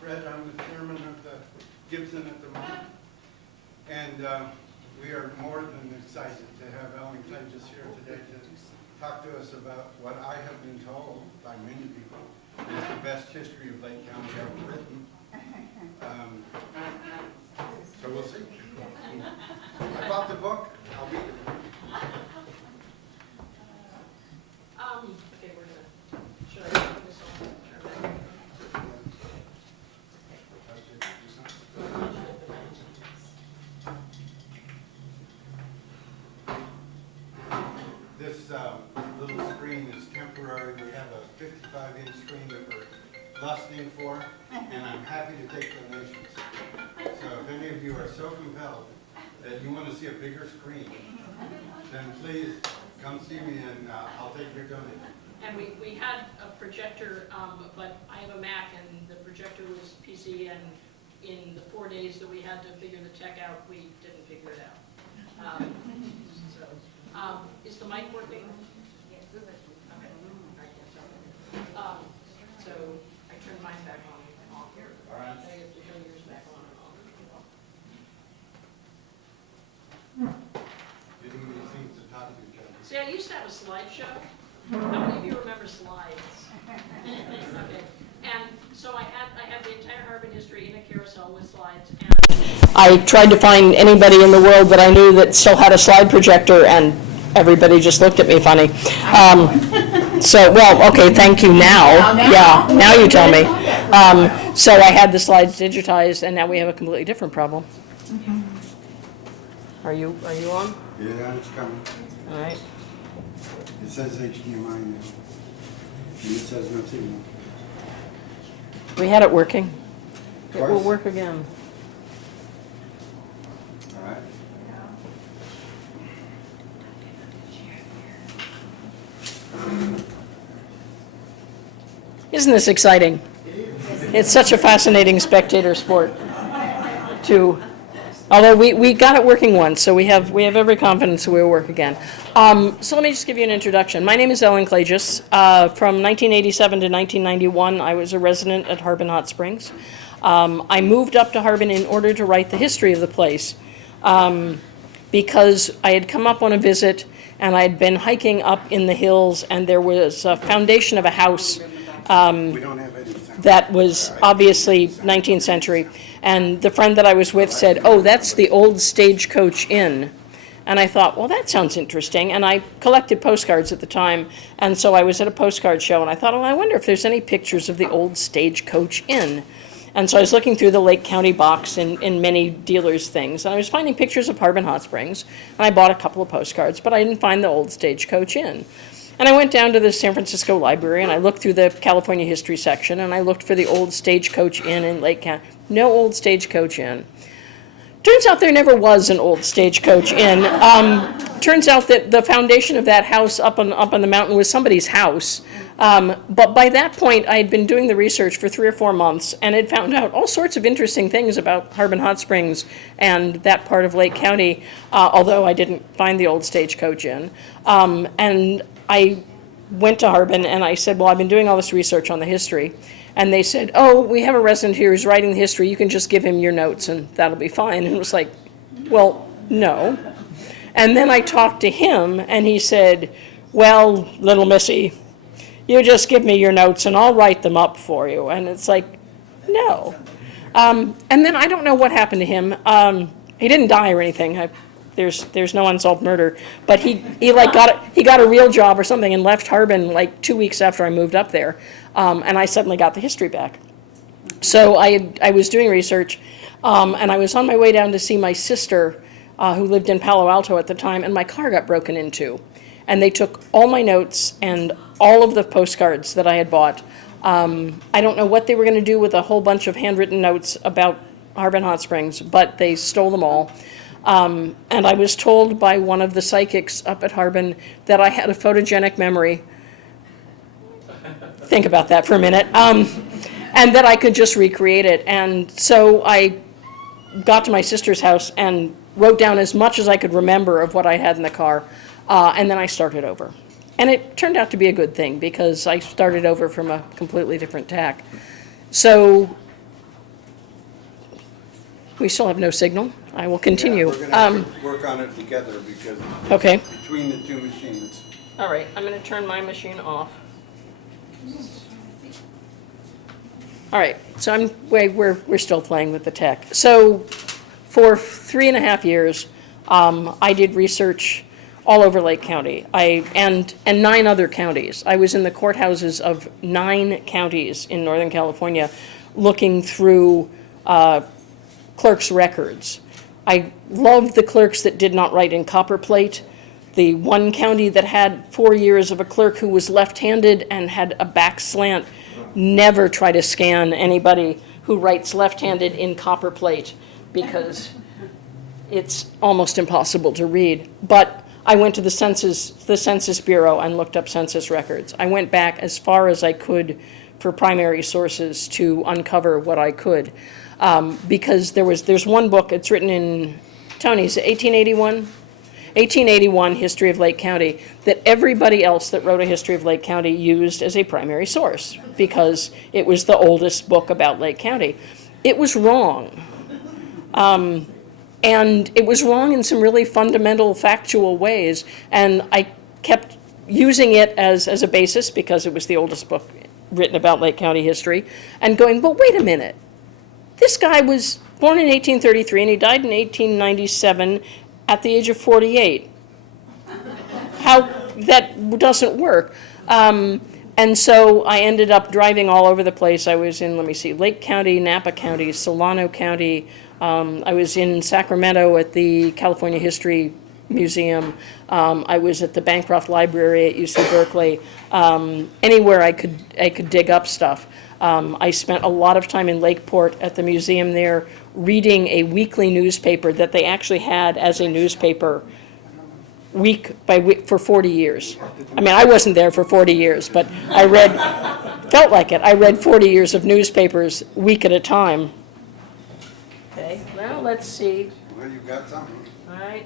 Fred. I'm the chairman of the Gibson at the moment. And we are more than excited to have Ellen Klages here today to talk to us about what I have been told by many people is the best history of Lake County ever written. So we'll see. I bought the book. I'll read it. Okay, we're gonna, should I put this on? This little screen is temporary. We have a 55-inch screen that we're lusting for, and I'm happy to take donations. So if any of you are so compelled that you want to see a bigger screen, then please come see me and I'll take your donation. And we had a projector, but I have a Mac and the projector was PC, and in the 4 days that we had to figure the tech out, we didn't figure it out. Is the mic working? Yes. Okay. So I turned mine back on and off here. All right. I have to turn yours back on and off. Getting these things to talk to each other. See, I used to have a slideshow. How many of you remember slides? Okay. And so I had the entire Harbin history in a carousel with slides. And I tried to find anybody in the world that I knew that still had a slide projector, and everybody just looked at me funny. So, well, okay, thank you now. Yeah, now you tell me. So I had the slides digitized, and now we have a completely different problem. Are you on? Yeah, it's coming. All right. It says HDMI now. And it says no signal. We had it working. It will Twice? work again. All right. Isn't this exciting? It's such a fascinating spectator sport. Although we got it working once, so we have every confidence that we'll work again. So let me just give you an introduction. My name is Ellen Klages. From 1987 to 1991, I was a resident at Harbin Hot Springs. I moved up to Harbin in order to write the history of the place, because I had come up on a visit and I had been hiking up in the hills, and there was a foundation of a house We don't have anything. that was obviously 19th century. And the friend that I was with said, "Oh, that's the old Stagecoach Inn." And I thought, well, that sounds interesting. And I collected postcards at the time. And so I was at a postcard show, and I thought, oh, I wonder if there's any pictures of the old Stagecoach Inn. And so I was looking through the Lake County box in many dealers' things, and I was finding pictures of Harbin Hot Springs, and I bought a couple of postcards, but I didn't find the old Stagecoach Inn. And I went down to the San Francisco Library, and I looked through the California history section, and I looked for the old Stagecoach Inn in Lake County. No old Stagecoach Inn. Turns out there never was an old Stagecoach Inn. Turns out that the foundation of that house up on the mountain was somebody's house. But by that point, I had been doing the research for 3 or 4 months and had found out all sorts of interesting things about Harbin Hot Springs and that part of Lake County, although I didn't find the old Stagecoach Inn. And I went to Harbin and I said, well, I've been doing all this research on the history. And they said, oh, we have a resident here who's writing the history. You can just give him your notes and that'll be fine. And it was like, well, no. And then I talked to him and he said, well, little missy, you just give me your notes and I'll write them up for you. And it's like, no. And then I don't know what happened to him. He didn't die or anything. There's no unsolved murder. But he got a real job or something and left Harbin like 2 weeks after I moved up there. And I suddenly got the history back. So I was doing research, and I was on my way down to see my sister, who lived in Palo Alto at the time, and my car got broken into. And they took all my notes and all of the postcards that I had bought. I don't know what they were going to do with a whole bunch of handwritten notes about Harbin Hot Springs, but they stole them all. And I was told by one of the psychics up at Harbin that I had a photogenic memory. Think about that for a minute. And that I could just recreate it. And so I got to my sister's house and wrote down as much as I could remember of what I had in the car. And then I started over. And it turned out to be a good thing because I started over from a completely different tack. So We still have no signal. I will continue. Yeah, we're gonna have to work on it together because Okay. between the two machines. All right, I'm going to turn my machine off. All right, so we're still playing with the tech. So for 3.5 years, I did research all over Lake County, and 9 other counties. I was in the courthouses of 9 counties in Northern California looking through clerks' records. I loved the clerks that did not write in copperplate. The one county that had 4 years of a clerk who was left-handed and had a back slant, never try to scan anybody who writes left-handed in copperplate because it's almost impossible to read. But I went to the Census Bureau and looked up census records. I went back as far as I could for primary sources to uncover what I could. Because there's one book, it's written in, Tony's 1881? 1881 History of Lake County, that everybody else that wrote a history of Lake County used as a primary source because it was the oldest book about Lake County. It was wrong. And it was wrong in some really fundamental factual ways. And I kept using it as a basis because it was the oldest book written about Lake County history and going, but wait a minute. This guy was born in 1833 and he died in 1897 at the age of 48. How, that doesn't work. And so I ended up driving all over the place. I was in, let me see, Lake County, Napa County, Solano County. I was in Sacramento at the California History Museum. I was at the Bancroft Library at UC Berkeley. Anywhere I could dig up stuff. I spent a lot of time in Lakeport at the museum there reading a weekly newspaper that they actually had as a newspaper week by week for 40 years. I mean, I wasn't there for 40 years, but I read, felt like it. I read 40 years of newspapers week at a time. Okay, now let's see. Well, you've got something. All right.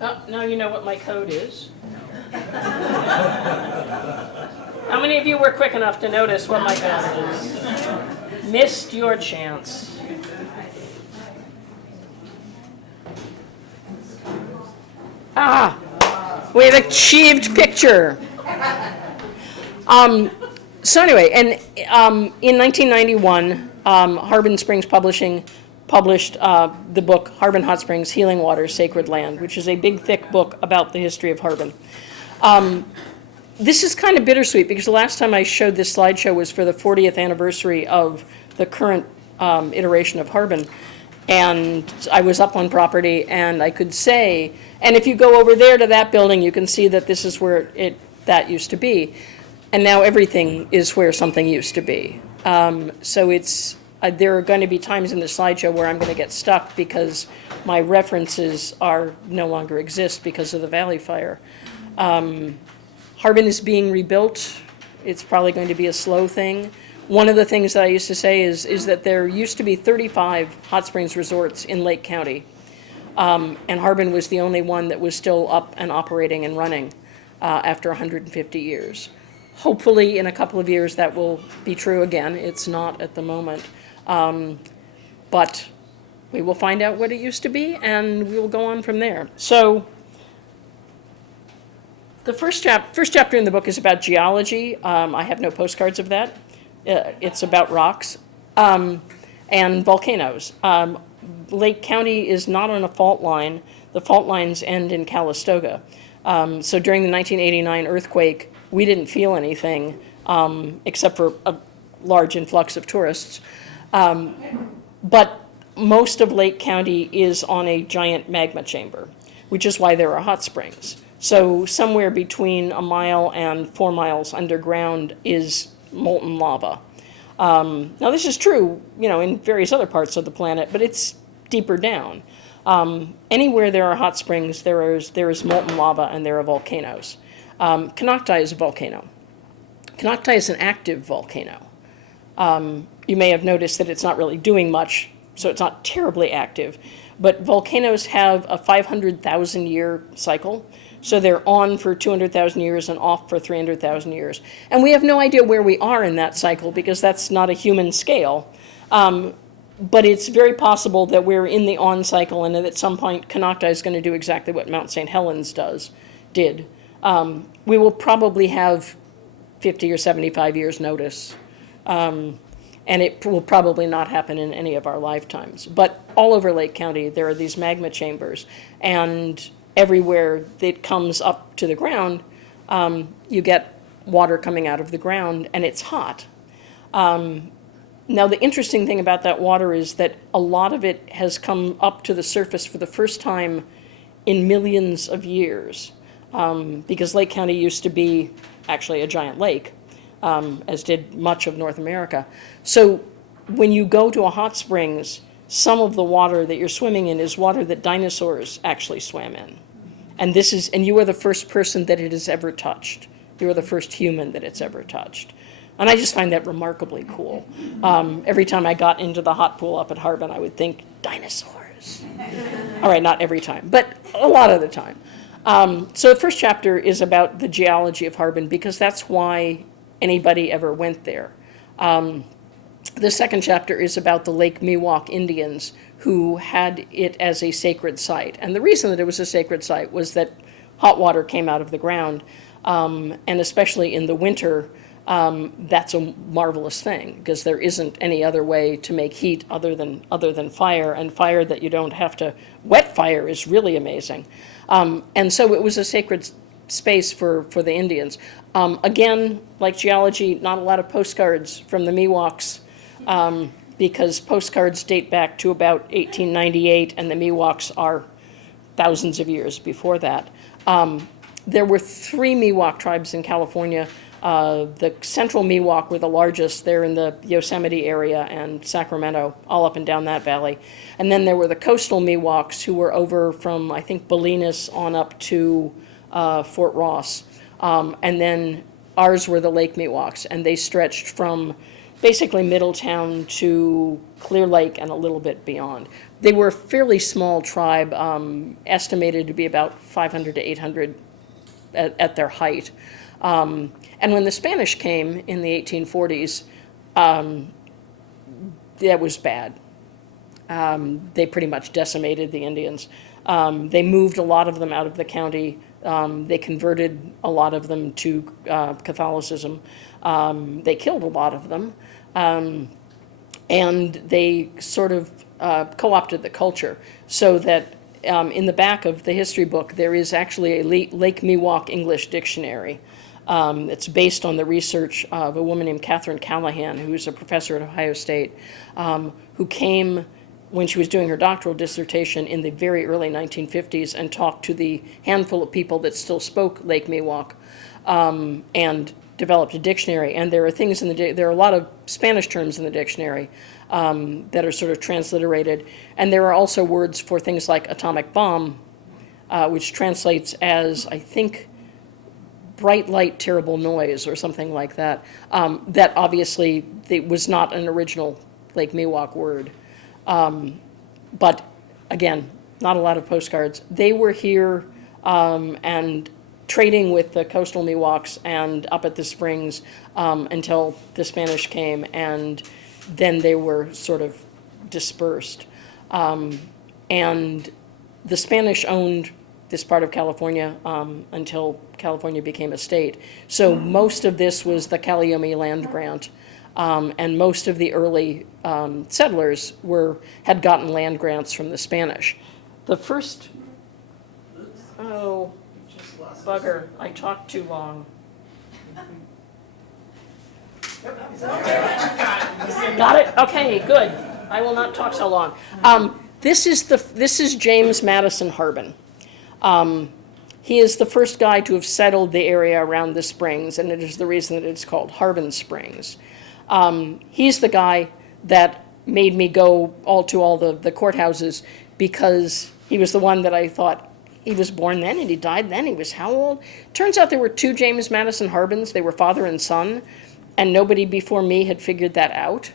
Oh, now you know what my code is. How many of you were quick enough to notice what my code is? Missed your chance. Ah, we have achieved picture. So anyway, and in 1991, Harbin Springs Publishing published the book Harbin Hot Springs, Healing Waters, Sacred Land, which is a big, thick book about the history of Harbin. This is kind of bittersweet because the last time I showed this slideshow was for the 40th anniversary of the current iteration of Harbin. And I was up on property and I could say, and if you go over there to that building, you can see that this is where that used to be. And now everything is where something used to be. So it's, there are going to be times in the slideshow where I'm going to get stuck because my references no longer exist because of the Valley Fire. Harbin is being rebuilt. It's probably going to be a slow thing. One of the things that I used to say is that there used to be 35 hot springs resorts in Lake County. And Harbin was the only one that was still up and operating and running after 150 years. Hopefully in a couple of years that will be true again. It's not at the moment. But we will find out what it used to be and we will go on from there. So the first chapter in the book is about geology. I have no postcards of that. It's about rocks and volcanoes. Lake County is not on a fault line. The fault lines end in Calistoga. So during the 1989 earthquake, we didn't feel anything except for a large influx of tourists. But most of Lake County is on a giant magma chamber, which is why there are hot springs. So somewhere between 1 mile and 4 miles underground is molten lava. Now this is true, in various other parts of the planet, but it's deeper down. Anywhere there are hot springs, there is molten lava and there are volcanoes. Konocti is a volcano. Konocti is an active volcano. You may have noticed that it's not really doing much, so it's not terribly active. But volcanoes have a 500,000 year cycle. So they're on for 200,000 years and off for 300,000 years. And we have no idea where we are in that cycle because that's not a human scale. But it's very possible that we're in the on cycle, and that at some point Konocti is going to do exactly what Mount St. Helens did. We will probably have 50 or 75 years notice. And it will probably not happen in any of our lifetimes. But all over Lake County, there are these magma chambers, and everywhere it comes up to the ground, you get water coming out of the ground, and it's hot. Now, the interesting thing about that water is that a lot of it has come up to the surface for the first time in millions of years, because Lake County used to be actually a giant lake, as did much of North America. So when you go to a hot springs, some of the water that you're swimming in is water that dinosaurs actually swam in. And you are the first person that it has ever touched. You are the first human that it's ever touched. And I just find that remarkably cool. Every time I got into the hot pool up at Harbin, I would think, dinosaurs. All right, not every time, but a lot of the time. So the first chapter is about the geology of Harbin, because that's why anybody ever went there. The second chapter is about the Lake Miwok Indians, who had it as a sacred site. And the reason that it was a sacred site was that hot water came out of the ground, and especially in the winter, that's a marvelous thing, because there isn't any other way to make heat other than fire, and fire that you don't have to, wet fire is really amazing. And so it was a sacred space for the Indians. Again, like geology, not a lot of postcards from the Miwoks, because postcards date back to about 1898, and the Miwoks are thousands of years before that. There were 3 Miwok tribes in California. The central Miwok were the largest. They're in the Yosemite area and Sacramento, all up and down that valley. And then there were the coastal Miwoks, who were over from, I think, Bolinas on up to Fort Ross. And then ours were the Lake Miwoks, and they stretched from basically Middletown to Clear Lake and a little bit beyond. They were a fairly small tribe, estimated to be about 500 to 800 at their height. And when the Spanish came in the 1840s, that was bad. They pretty much decimated the Indians. They moved a lot of them out of the county. They converted a lot of them to Catholicism. They killed a lot of them. And they sort of co-opted the culture, so that in the back of the history book, there is actually a Lake Miwok English dictionary. It's based on the research of a woman named Catherine Callahan, who's a professor at Ohio State, who came when she was doing her doctoral dissertation in the very early 1950s and talked to the handful of people that still spoke Lake Miwok, and developed a dictionary. And there are things there are a lot of Spanish terms in the dictionary that are sort of transliterated. And there are also words for things like atomic bomb, which translates as, I think, bright light, terrible noise, or something like that. That obviously was not an original Lake Miwok word. But again, not a lot of postcards. They were here and trading with the coastal Miwoks and up at the springs until the Spanish came, and then they were sort of dispersed. And the Spanish owned this part of California until California became a state. So most of this was the Calliope land grant, and most of the early settlers had gotten land grants from the Spanish. The first, oh, bugger, I talked too long. Got it? Okay, good. I will not talk so long. This is James Madison Harbin. He is the first guy to have settled the area around the springs, and it is the reason that it's called Harbin Springs. He's the guy that made me go to all the courthouses, because he was the one that I thought, he was born then and he died then. He was how old? Turns out there were 2 James Madison Harbins. They were father and son, and nobody before me had figured that out.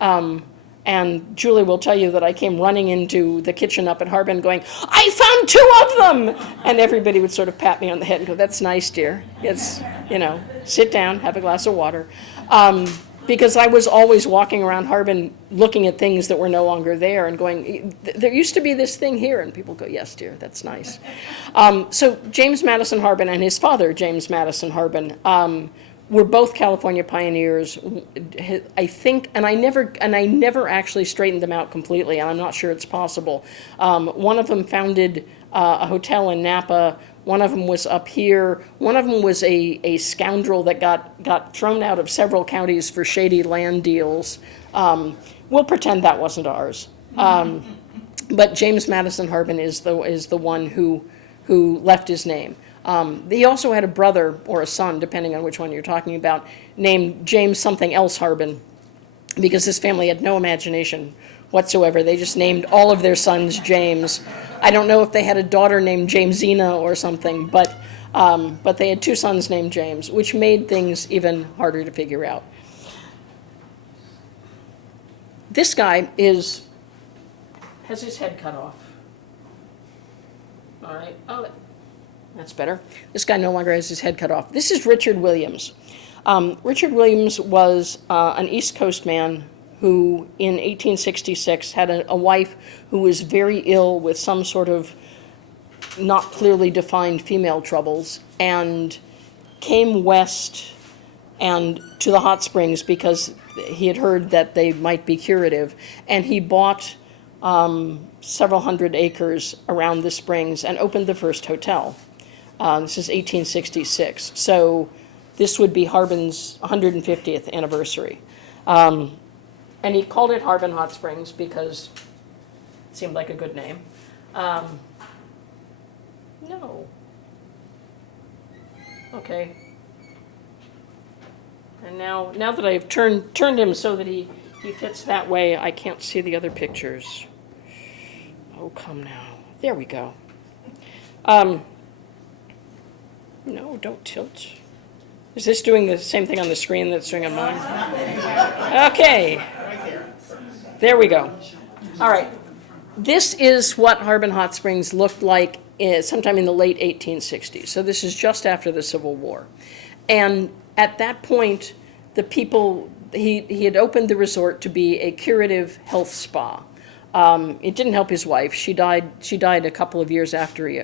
And Julie will tell you that I came running into the kitchen up at Harbin going, I found 2 of them! And everybody would sort of pat me on the head and go, that's nice, dear. It's, sit down, have a glass of water. because I was always walking around Harbin looking at things that were no longer there and going, there used to be this thing here, and people go, yes, dear, that's nice. So James Madison Harbin and his father, James Madison Harbin, were both California pioneers, I think, and I never actually straightened them out completely, and I'm not sure it's possible. One of them founded a hotel in Napa. One of them was up here. One of them was a scoundrel that got thrown out of several counties for shady land deals. We'll pretend that wasn't ours. But James Madison Harbin is the one who left his name. He also had a brother or a son, depending on which one you're talking about, named James something else Harbin, because his family had no imagination whatsoever. They just named all of their sons James. I don't know if they had a daughter named Jamesina or something, but they had two sons named James, which made things even harder to figure out. This guy has his head cut off. All right. Oh, that's better. This guy no longer has his head cut off. This is Richard Williams. Richard Williams was an East Coast man who in 1866 had a wife who was very ill with some sort of not clearly defined female troubles, and came west and to the hot springs because he had heard that they might be curative, and he bought several hundred acres around the springs and opened the first hotel. This is 1866, so this would be Harbin's 150th anniversary. And he called it Harbin Hot Springs because it seemed like a good name. No. Okay. And now that I've turned him so that he fits that way, I can't see the other pictures. Oh, come now. There we go. No, don't tilt. Is this doing the same thing on the screen that's doing on mine? Okay. There we go. All right. This is what Harbin Hot Springs looked like sometime in the late 1860s. So this is just after the Civil War. And at that point, the people, he had opened the resort to be a curative health spa. It didn't help his wife. She died a couple of years after he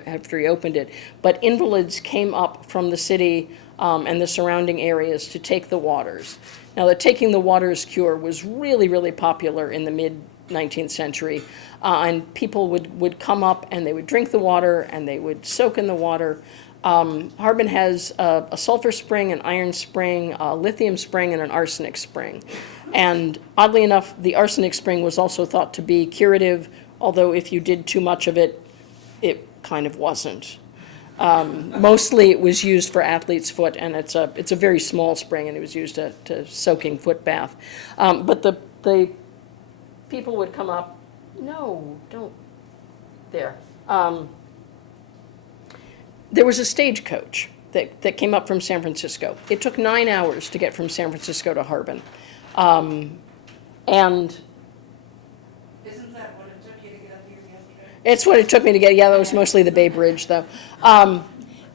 opened it. But invalids came up from the city and the surrounding areas to take the waters. Now, the taking the waters cure was really, really popular in the mid-19th century. And people would come up and they would drink the water and they would soak in the water. Harbin has a sulfur spring, an iron spring, a lithium spring, and an arsenic spring. And oddly enough, the arsenic spring was also thought to be curative, although if you did too much of it, it kind of wasn't. Mostly it was used for athlete's foot, and it's a very small spring, and it was used to soaking foot bath. But the people would come up, no, don't, there. There was a stagecoach that came up from San Francisco. It took 9 hours to get from San Francisco to Harbin. And isn't that what it took you to get up here yesterday? it's what it took me to get, yeah, that was mostly the Bay Bridge, though.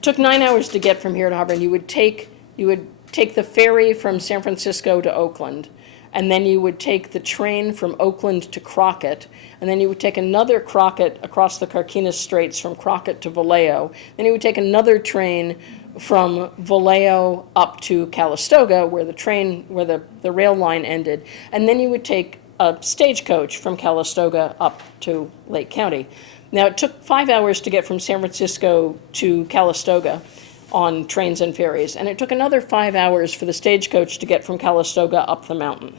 Took 9 hours to get from here to Harbin. You would take the ferry from San Francisco to Oakland, and then you would take the train from Oakland to Crockett, and then you would take another Crockett across the Carquinez Straits from Crockett to Vallejo. Then you would take another train from Vallejo up to Calistoga, where the rail line ended, and then you would take a stagecoach from Calistoga up to Lake County. Now, it took 5 hours to get from San Francisco to Calistoga on trains and ferries, and it took another 5 hours for the stagecoach to get from Calistoga up the mountain.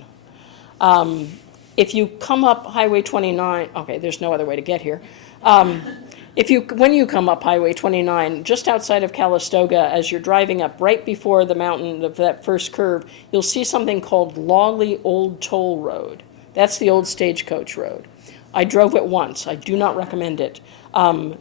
If you come up Highway 29, okay, there's no other way to get here. When you come up Highway 29, just outside of Calistoga, as you're driving up right before the mountain of that first curve, you'll see something called Longley Old Toll Road. That's the old stagecoach road. I drove it once. I do not recommend it.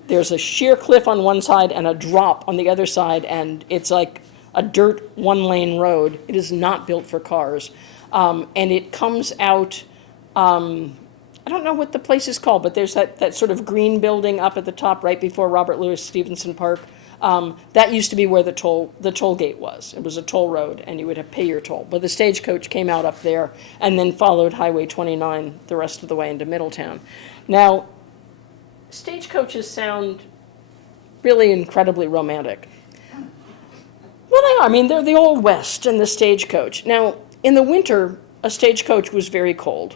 There's a sheer cliff on one side and a drop on the other side, and it's like a dirt one-lane road. It is not built for cars. And it comes out, I don't know what the place is called, but there's that sort of green building up at the top right before Robert Louis Stevenson Park. That used to be where the toll gate was. It was a toll road, and you would have pay your toll. But the stagecoach came out up there and then followed Highway 29 the rest of the way into Middletown. Now, stagecoaches sound really incredibly romantic. Well, they are. I mean, they're the Old West and the stagecoach. Now, in the winter, a stagecoach was very cold.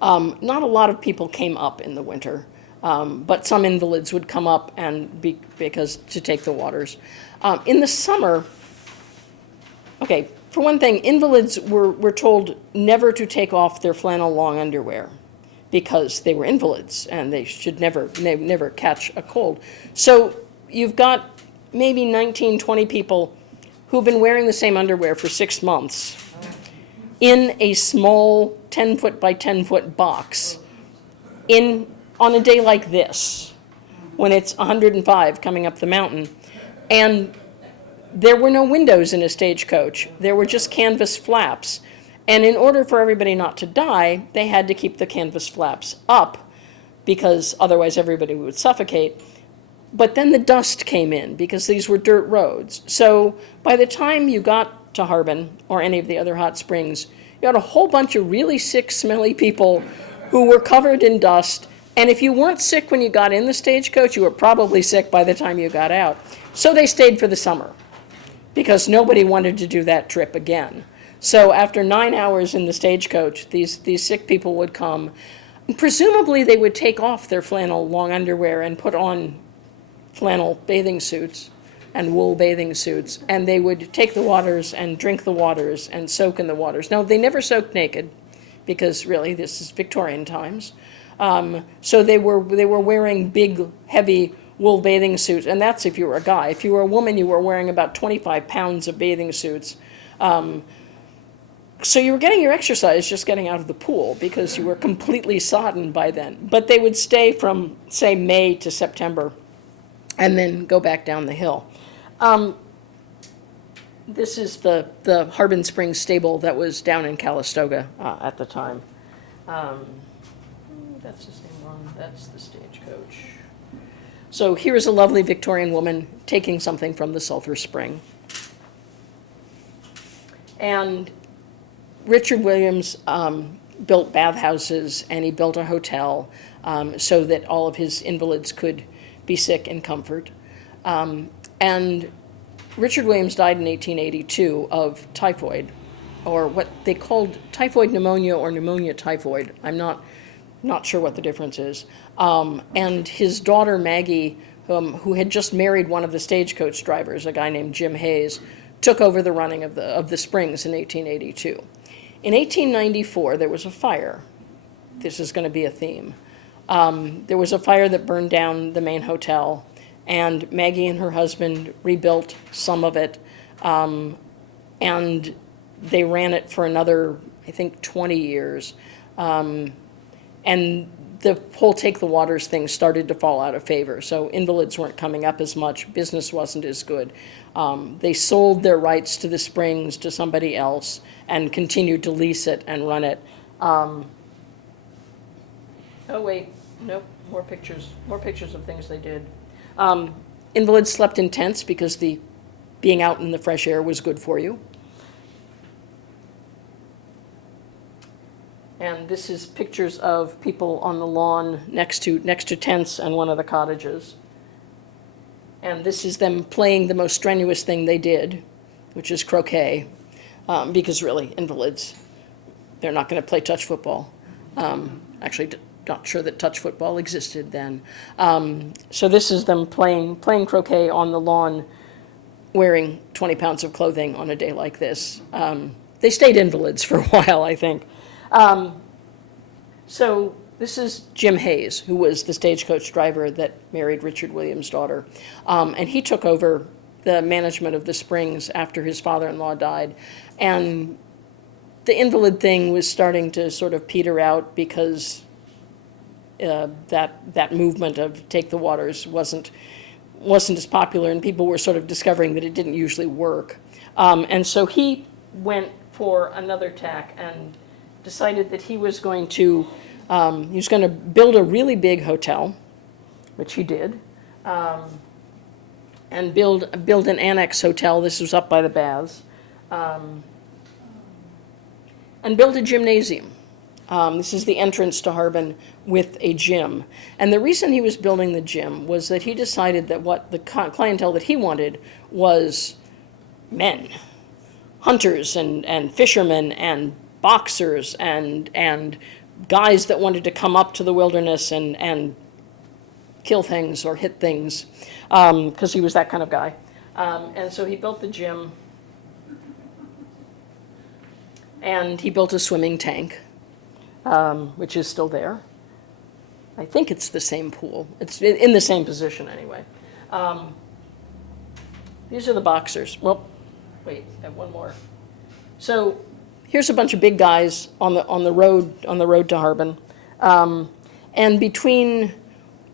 Not a lot of people came up in the winter, but some invalids would come up and because to take the waters. In the summer, okay, for one thing, invalids were told never to take off their flannel long underwear because they were invalids and they should never catch a cold. So you've got maybe 19, 20 people who've been wearing the same underwear for 6 months in a small 10-foot by 10-foot box on a day like this, when it's 105 coming up the mountain. And there were no windows in a stagecoach. There were just canvas flaps. And in order for everybody not to die, they had to keep the canvas flaps up because otherwise everybody would suffocate. But then the dust came in because these were dirt roads. So by the time you got to Harbin or any of the other hot springs, you had a whole bunch of really sick, smelly people who were covered in dust. And if you weren't sick when you got in the stagecoach, you were probably sick by the time you got out. So they stayed for the summer because nobody wanted to do that trip again. So after 9 hours in the stagecoach, these sick people would come. Presumably they would take off their flannel long underwear and put on flannel bathing suits and wool bathing suits, and they would take the waters and drink the waters and soak in the waters. Now, they never soaked naked because really this is Victorian times. So they were wearing big, heavy wool bathing suits, and that's if you were a guy. If you were a woman, you were wearing about 25 pounds of bathing suits. So you were getting your exercise just getting out of the pool because you were completely sodden by then. But they would stay from, say, May to September and then go back down the hill. This is the Harbin Springs stable that was down in Calistoga at the time. That's the same one. That's the stagecoach. So here is a lovely Victorian woman taking something from the sulfur spring. And Richard Williams built bathhouses and he built a hotel so that all of his invalids could be sick in comfort. And Richard Williams died in 1882 of typhoid, or what they called typhoid pneumonia or pneumonia typhoid. I'm not sure what the difference is. And his daughter Maggie, who had just married one of the stagecoach drivers, a guy named Jim Hayes, took over the running of the springs in 1882. In 1894, there was a fire. This is going to be a theme. There was a fire that burned down the main hotel, and Maggie and her husband rebuilt some of it, and they ran it for another, I think, 20 years. And the whole take the waters thing started to fall out of favor. So invalids weren't coming up as much. Business wasn't as good. They sold their rights to the springs to somebody else and continued to lease it and run it. Oh, wait. Nope. More pictures of things they did. Invalids slept in tents because being out in the fresh air was good for you. And this is pictures of people on the lawn next to tents and one of the cottages. And this is them playing the most strenuous thing they did, which is croquet, because really, invalids, they're not going to play touch football. Actually, not sure that touch football existed then. So this is them playing croquet on the lawn, wearing 20 pounds of clothing on a day like this. They stayed invalids for a while, I think. So this is Jim Hayes, who was the stagecoach driver that married Richard Williams' daughter. And he took over the management of the springs after his father-in-law died. And the invalid thing was starting to sort of peter out because that movement of take the waters wasn't as popular, and people were sort of discovering that it didn't usually work. And so he went for another tack and decided that he was going to build a really big hotel, which he did. and build an annex hotel. This was up by the baths. And build a gymnasium. This is the entrance to Harbin with a gym. And the reason he was building the gym was that he decided that what the clientele that he wanted was men, hunters and fishermen and boxers and guys that wanted to come up to the wilderness and kill things or hit things, because he was that kind of guy. And so he built the gym, and he built a swimming tank, which is still there. I think it's the same pool. It's in the same position anyway. These are the boxers. Well, wait, I have one more. So here's a bunch of big guys on the road to Harbin, and between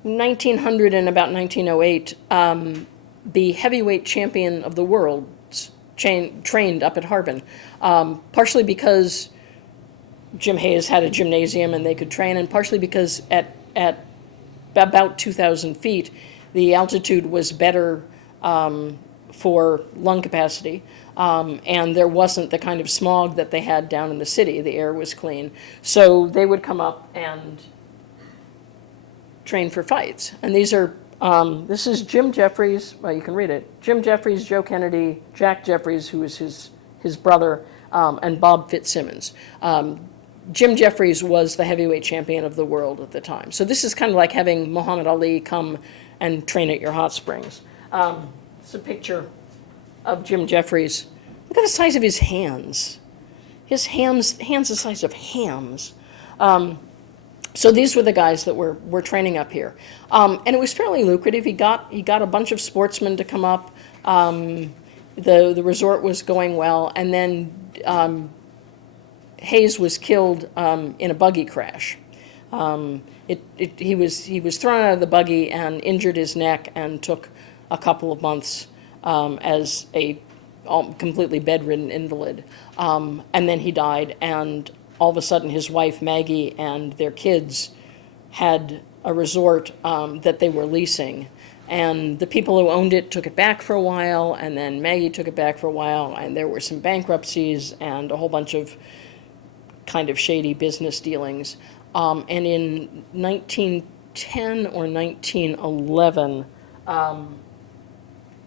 1900 and about 1908, the heavyweight champion of the world trained up at Harbin, partially because Jim Hayes had a gymnasium and they could train, and partially because at about 2,000 feet, the altitude was better for lung capacity, and there wasn't the kind of smog that they had down in the city. The air was clean. So they would come up and train for fights. And these are, this is Jim Jeffries, well, you can read it, Jim Jeffries, Joe Kennedy, Jack Jeffries, who was his brother, and Bob Fitzsimmons. Jim Jeffries was the heavyweight champion of the world at the time. So this is kind of like having Muhammad Ali come and train at your hot springs. It's a picture of Jim Jeffries. Look at the size of his hands. His hands the size of hams. So these were the guys that were training up here. And it was fairly lucrative. He got a bunch of sportsmen to come up. The resort was going well. And then Hayes was killed in a buggy crash. He was thrown out of the buggy and injured his neck and took a couple of months as a completely bedridden invalid. And then he died, and all of a sudden his wife Maggie and their kids had a resort that they were leasing. And the people who owned it took it back for a while, and then Maggie took it back for a while, and there were some bankruptcies and a whole bunch of kind of shady business dealings. And in 1910 or 1911,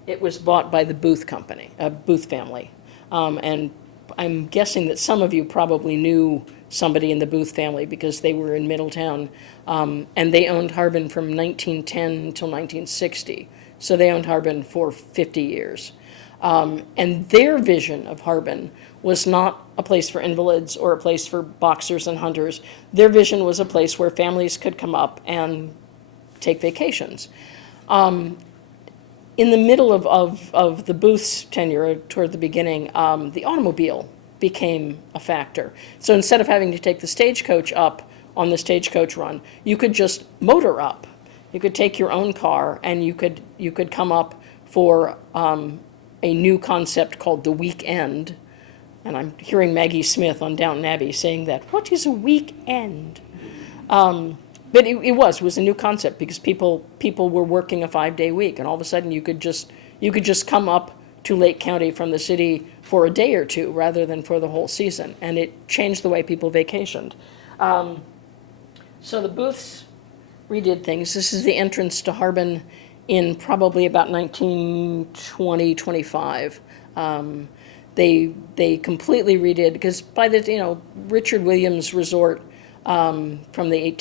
it was bought by the Booth company, Booth family. And I'm guessing that some of you probably knew somebody in the Booth family because they were in Middletown. And they owned Harbin from 1910 until 1960. So they owned Harbin for 50 years. And their vision of Harbin was not a place for invalids or a place for boxers and hunters. Their vision was a place where families could come up and take vacations. In the middle of the Booth's tenure, toward the beginning, the automobile became a factor. So instead of having to take the stagecoach up on the stagecoach run, you could just motor up. You could take your own car, and you could come up for a new concept called the weekend. And I'm hearing Maggie Smith on Downton Abbey saying that, what is a weekend? But it was a new concept because people were working a 5-day week, and all of a sudden you could just come up to Lake County from the city for a day or two rather than for the whole season, and it changed the way people vacationed. So the Booths redid things. This is the entrance to Harbin in probably about 1920, 25. They completely redid, because by the, Richard Williams Resort from the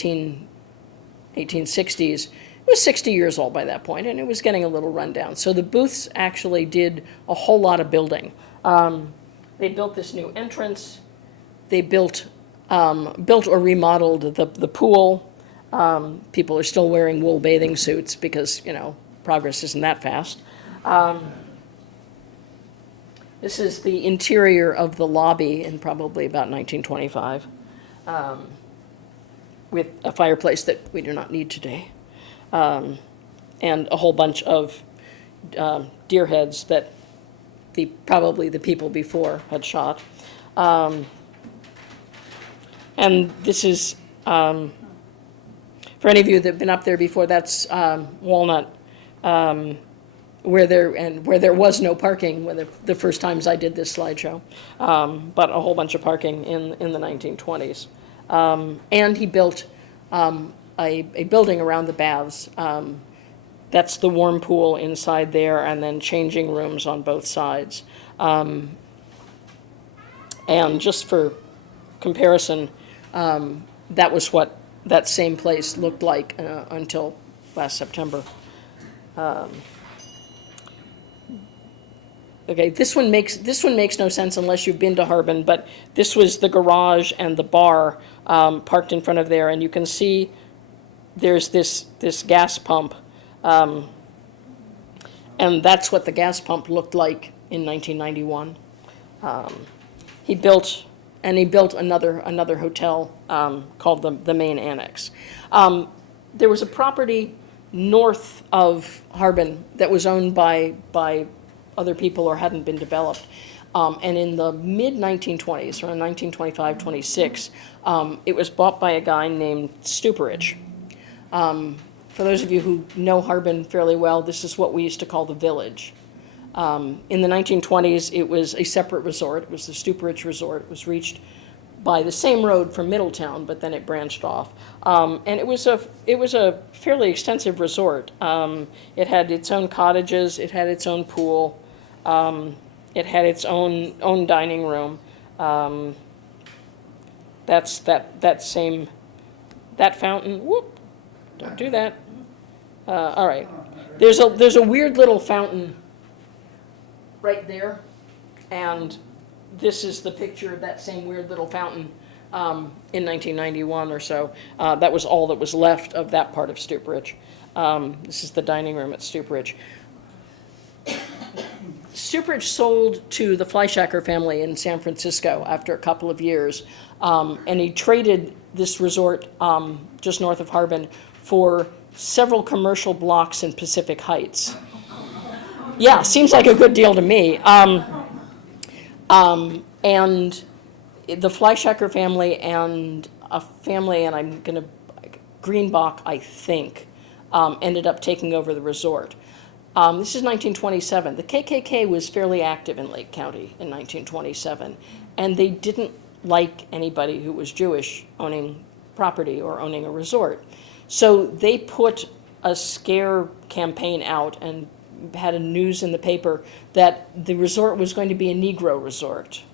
1860s, it was 60 years old by that point, and it was getting a little run down. So the Booths actually did a whole lot of building. They built this new entrance. They built or remodeled the pool. People are still wearing wool bathing suits because, progress isn't that fast. This is the interior of the lobby in probably about 1925, with a fireplace that we do not need today, and a whole bunch of deer heads that probably the people before had shot. And this is, for any of you that have been up there before, that's Walnut where there was no parking when the first times I did this slideshow, but a whole bunch of parking in the 1920s. And he built a building around the baths. That's the warm pool inside there, and then changing rooms on both sides. And just for comparison, that was what that same place looked like until last September. Okay, this one makes no sense unless you've been to Harbin, but this was the garage and the bar parked in front of there, and you can see there's this gas pump, and that's what the gas pump looked like in 1991. He built another hotel called the Main Annex. There was a property north of Harbin that was owned by other people or hadn't been developed. And in the mid-1920s, around 1925, 26, it was bought by a guy named Stuparich. For those of you who know Harbin fairly well, this is what we used to call the village. In the 1920s, it was a separate resort. It was the Stuparich Resort. It was reached by the same road from Middletown, but then it branched off. And it was a fairly extensive resort. It had its own cottages. It had its own pool. It had its own dining room. That's that fountain. Whoop! Don't do that. All right. There's a weird little fountain right there, and this is the picture of that same weird little fountain in 1991 or so. That was all that was left of that part of Stuparich. This is the dining room at Stuparich. Stuparich sold to the Fleischacker family in San Francisco after a couple of years, and he traded this resort just north of Harbin for several commercial blocks in Pacific Heights. Yeah, seems like a good deal to me. And the Fleischacker family and a family, and Greenbach, I think, ended up taking over the resort. This is 1927. The KKK was fairly active in Lake County in 1927, and they didn't like anybody who was Jewish owning property or owning a resort. So they put a scare campaign out and had a news in the paper that the resort was going to be a Negro resort.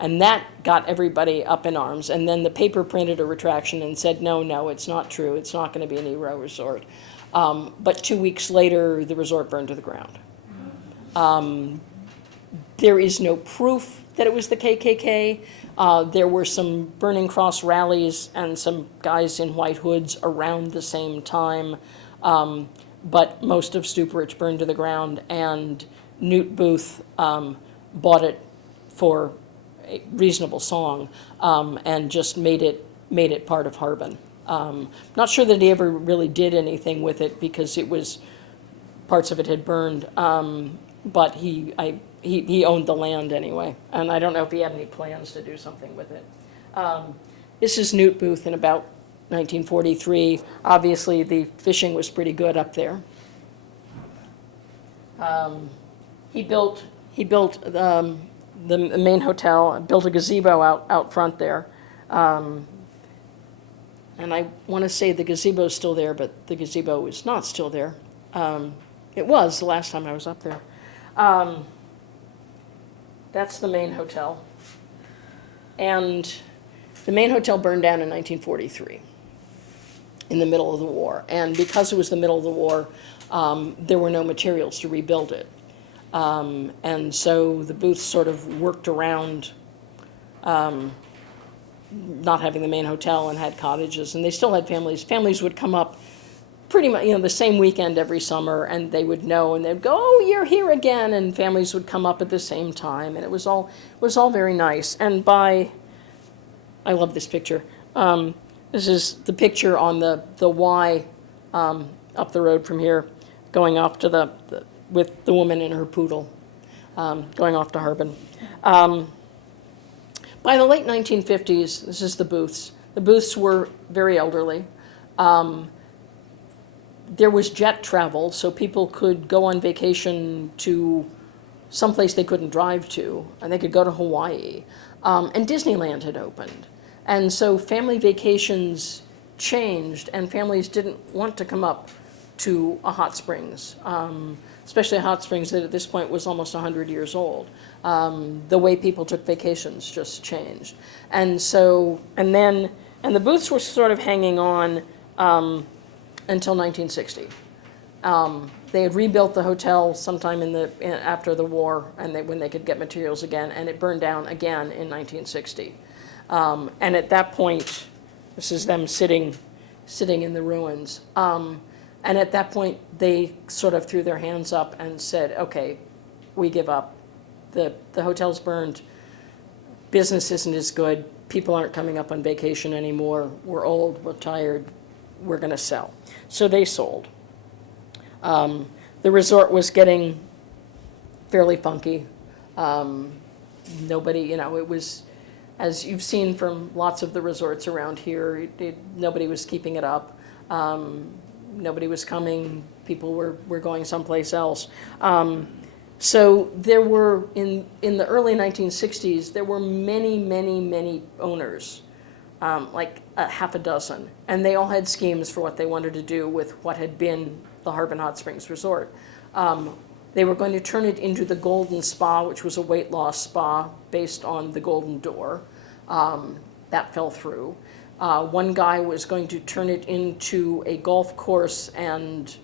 And that got everybody up in arms. And then the paper printed a retraction and said, no, it's not true. It's not going to be a Negro resort. But 2 weeks later, the resort burned to the ground. There is no proof that it was the KKK. There were some Burning Cross rallies and some guys in white hoods around the same time. But most of Stuparich burned to the ground, and Newt Booth bought it for a reasonable song and just made it part of Harbin. Not sure that he ever really did anything with it because parts of it had burned, but he owned the land anyway, and I don't know if he had any plans to do something with it. This is Newt Booth in about 1943. Obviously, the fishing was pretty good up there. He built the main hotel, built a gazebo out front there. And I want to say the gazebo is still there, but the gazebo is not still there. It was the last time I was up there. That's the main hotel. And the main hotel burned down in 1943 in the middle of the war. And because it was the middle of the war, there were no materials to rebuild it. And so the Booths sort of worked around not having the main hotel and had cottages. And they still had families. Families would come up pretty much, the same weekend every summer, and they would know, and they'd go, "Oh, you're here again," and families would come up at the same time, and it was all very nice. And I love this picture. This is the picture on the Y up the road from here, going off to with the woman and her poodle, going off to Harbin. By the late 1950s, this is the Booths. The Booths were very elderly. there was jet travel, so people could go on vacation to someplace they couldn't drive to, and they could go to Hawaii. And Disneyland had opened. And so family vacations changed, and families didn't want to come up to a hot springs, especially a hot springs that at this point was almost 100 years old. The way people took vacations just changed. And so, and the booths were sort of hanging on until 1960. They had rebuilt the hotel sometime after the war, and when they could get materials again, and it burned down again in 1960. And at that point, this is them sitting in the ruins. And at that point, they sort of threw their hands up and said, okay, we give up. The hotel's burned. Business isn't as good. People aren't coming up on vacation anymore. We're old, we're tired, we're going to sell. So they sold. The resort was getting fairly funky. Nobody, it was, as you've seen from lots of the resorts around here, nobody was keeping it up. Nobody was coming. People were going someplace else. So there were, in the early 1960s, there were many, many, many owners, like a half a dozen. And they all had schemes for what they wanted to do with what had been the Harbin Hot Springs Resort. They were going to turn it into the Golden Spa, which was a weight loss spa based on the Golden Door. That fell through. One guy was going to turn it into a golf course and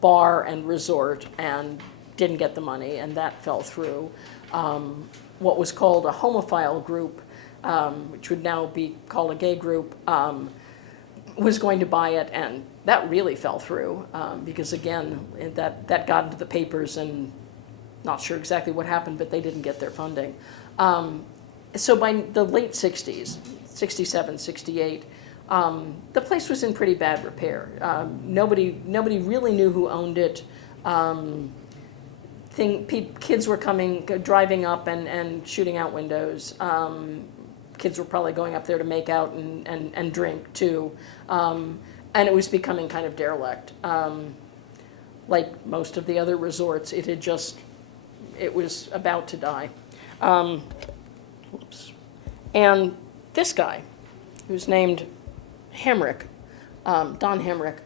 bar and resort, and didn't get the money, and that fell through. What was called a homophile group, which would now be called a gay group, was going to buy it, and that really fell through, because again, that got into the papers, and not sure exactly what happened, but they didn't get their funding. So by the late 60s, 67, 68, the place was in pretty bad repair. Nobody really knew who owned it. Kids were driving up and shooting out windows. Kids were probably going up there to make out and drink too. And it was becoming kind of derelict. Like most of the other resorts, it was about to die. Oops. And this guy, who's named Hemrick, Don Hemrick,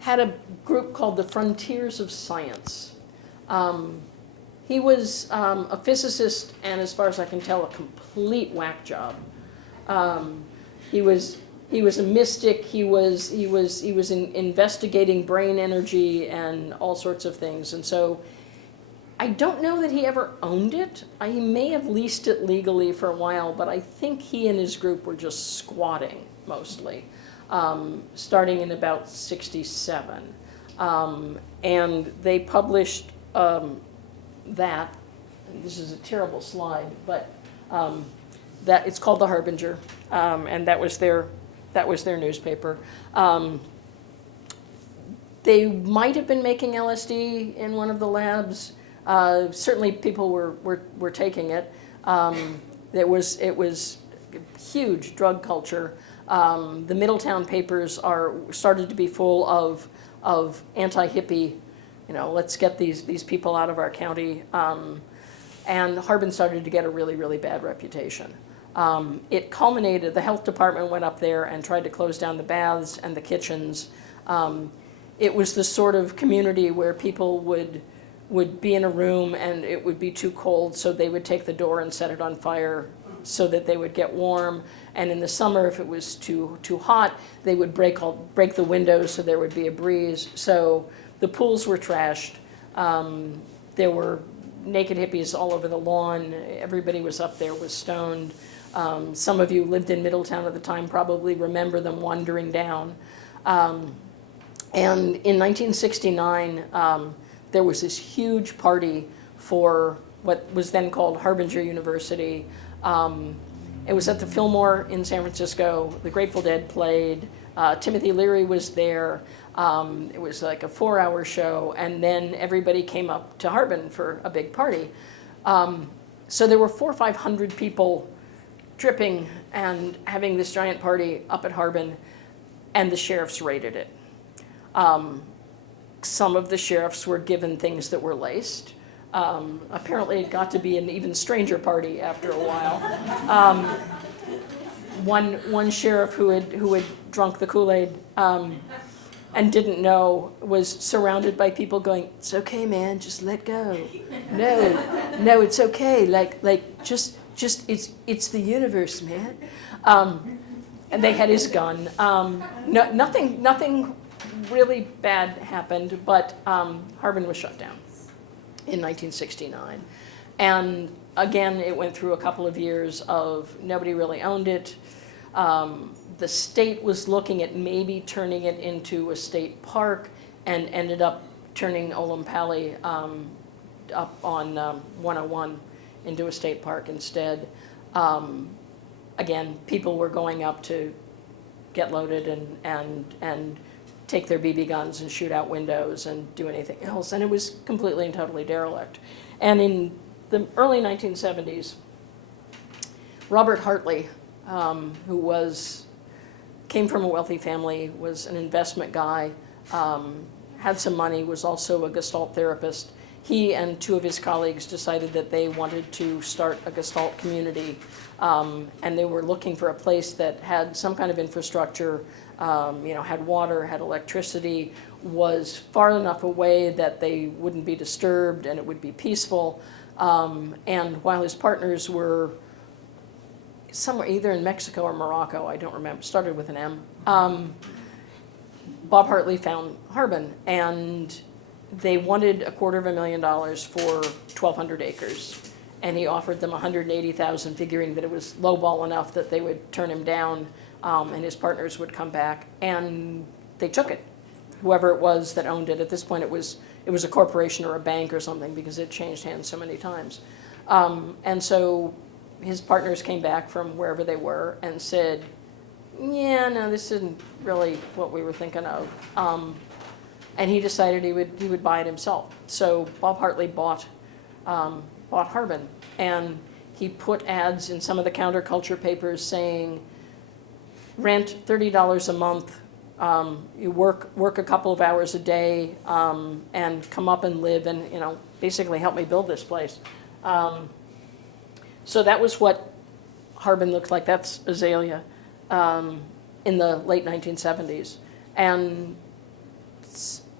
had a group called the Frontiers of Science. He was a physicist, and as far as I can tell, a complete whack job. He was a mystic. He was investigating brain energy and all sorts of things. And so I don't know that he ever owned it. He may have leased it legally for a while, but I think he and his group were just squatting mostly, starting in about 67. And they published that. And this is a terrible slide, but that it's called the Harbinger, and that was their newspaper. They might have been making LSD in one of the labs. Certainly, people were taking it. It was huge drug culture. The Middletown papers started to be full of anti-hippie. Let's get these people out of our county. And Harbin started to get a really, really bad reputation. It culminated, the health department went up there and tried to close down the baths and the kitchens. It was the sort of community where people would be in a room and it would be too cold, so they would take the door and set it on fire so that they would get warm. And in the summer, if it was too hot, they would break the windows so there would be a breeze. So the pools were trashed. There were naked hippies all over the lawn. Everybody was up there, was stoned. Some of you lived in Middletown at the time probably remember them wandering down. And in 1969, there was this huge party for what was then called Harbinger University. It was at the Fillmore in San Francisco. The Grateful Dead played. Timothy Leary was there. It was like a 4-hour show, and then everybody came up to Harbin for a big party. So there were 400 or 500 people dripping and having this giant party up at Harbin, and the sheriffs raided it. Some of the sheriffs were given things that were laced. Apparently it got to be an even stranger party after a while. One sheriff who had drunk the Kool-Aid and didn't know was surrounded by people going, "It's okay, man, just let go. No, it's okay. Just it's the universe, man." And they had his gun. Nothing really bad happened, but Harbin was shut down in 1969. And again, it went through a couple of years of nobody really owned it. The state was looking at maybe turning it into a state park and ended up turning Olompali up on 101 into a state park instead. Again, people were going up to get loaded and take their BB guns and shoot out windows and do anything else, and it was completely and totally derelict. And in the early 1970s, Robert Hartley, who came from a wealthy family, was an investment guy, had some money, was also a Gestalt therapist. He and two of his colleagues decided that they wanted to start a Gestalt community, and they were looking for a place that had some kind of infrastructure, had water, had electricity, was far enough away that they wouldn't be disturbed and it would be peaceful. And while his partners were somewhere either in Mexico or Morocco, I don't remember, started with an M, Bob Hartley found Harbin, and they wanted $250,000 for 1,200 acres. And he offered them $180,000, figuring that it was lowball enough that they would turn him down, and his partners would come back. And they took it, whoever it was that owned it. At this point, it was a corporation or a bank or something, because it changed hands so many times. And so his partners came back from wherever they were and said, "Yeah, no, this isn't really what we were thinking of." And he decided he would buy it himself. So Bob Hartley bought Harbin, and he put ads in some of the counterculture papers saying, "Rent $30 a month. You work a couple of hours a day, and come up and live, and basically help me build this place." So that was what Harbin looked like. That's Azalea in the late 1970s, and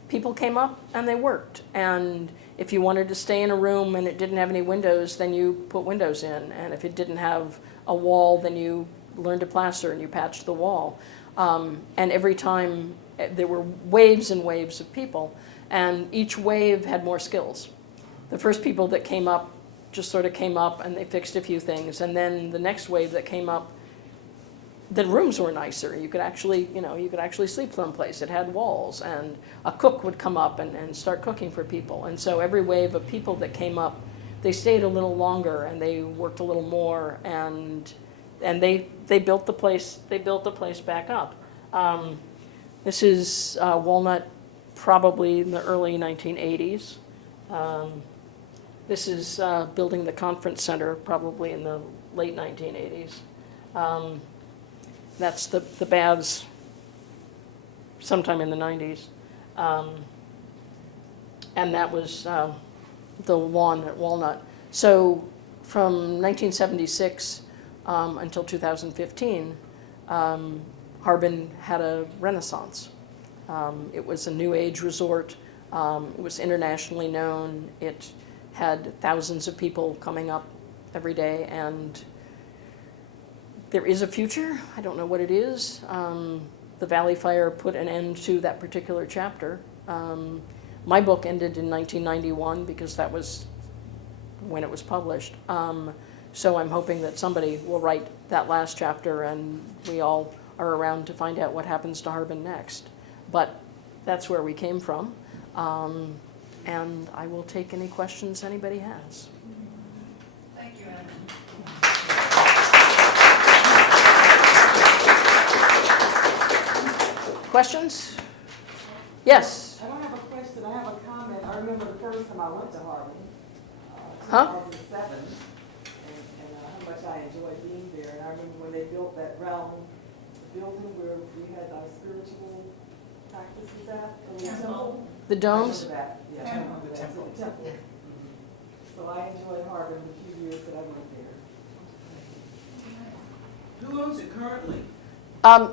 people came up and they worked. And if you wanted to stay in a room and it didn't have any windows, then you put windows in. And if it didn't have a wall, then you learned to plaster and you patched the wall. And every time there were waves and waves of people, and each wave had more skills. The first people that came up just sort of came up and they fixed a few things, and then the next wave that came up, the rooms were nicer. You could actually sleep someplace. It had walls, and a cook would come up and start cooking for people. And so every wave of people that came up, they stayed a little longer and they worked a little more, and they built the place. They built the place back up. This is Walnut, probably in the early 1980s. This is building the conference center, probably in the late 1980s. That's the baths sometime in the 90s. And that was the lawn at Walnut. So from 1976 until 2015, Harbin had a renaissance. It was a new age resort. It was internationally known. It had thousands of people coming up every day, and there is a future. I don't know what it is. The Valley Fire put an end to that particular chapter. My book ended in 1991 because that was when it was published. So I'm hoping that somebody will write that last chapter and we all are around to find out what happens to Harbin next. But that's where we came from. And I will take any questions anybody has. Thank you, Anna. Questions? Yes? I don't have a question, I have a comment. I remember the first time I went to Harbin, Huh? 2007, and how much I enjoyed being there. And I remember when they built that round building where we had our spiritual practices at? The temple? The domes? I remember that. Yeah, I remember that. So the temple. So I enjoyed Harbin the few years that I went there. Who owns it currently?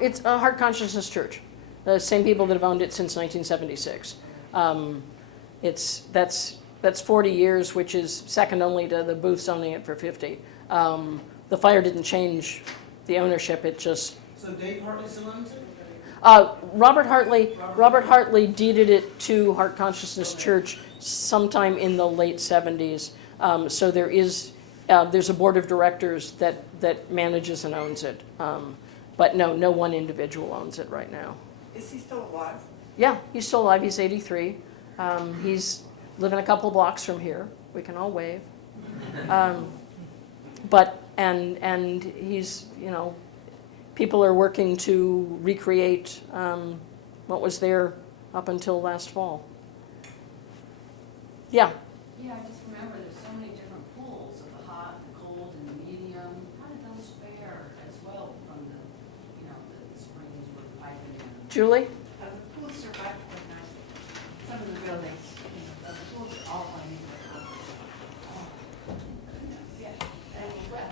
It's a Heart Consciousness Church. The same people that have owned it since 1976. That's 40 years, which is second only to the Booths owning it for 50. The fire didn't change the ownership. It just So Dave Hartley still owns it? Robert Hartley deeded it to Heart Consciousness Church sometime in the late 70s. So there's a board of directors that manages and owns it. But no one individual owns it right now. Is he still alive? Yeah, he's still alive. He's 83. He's living a couple blocks from here. We can all wave. And he's, people are working to recreate what was there up until last fall. Yeah. Yeah, I just remember there's so many different pools of the hot, the cold, and the medium. How did those fare as well from the springs were piping in? Julie? The pool survived quite nicely. Some of the buildings, the pools are all uneven. Yeah.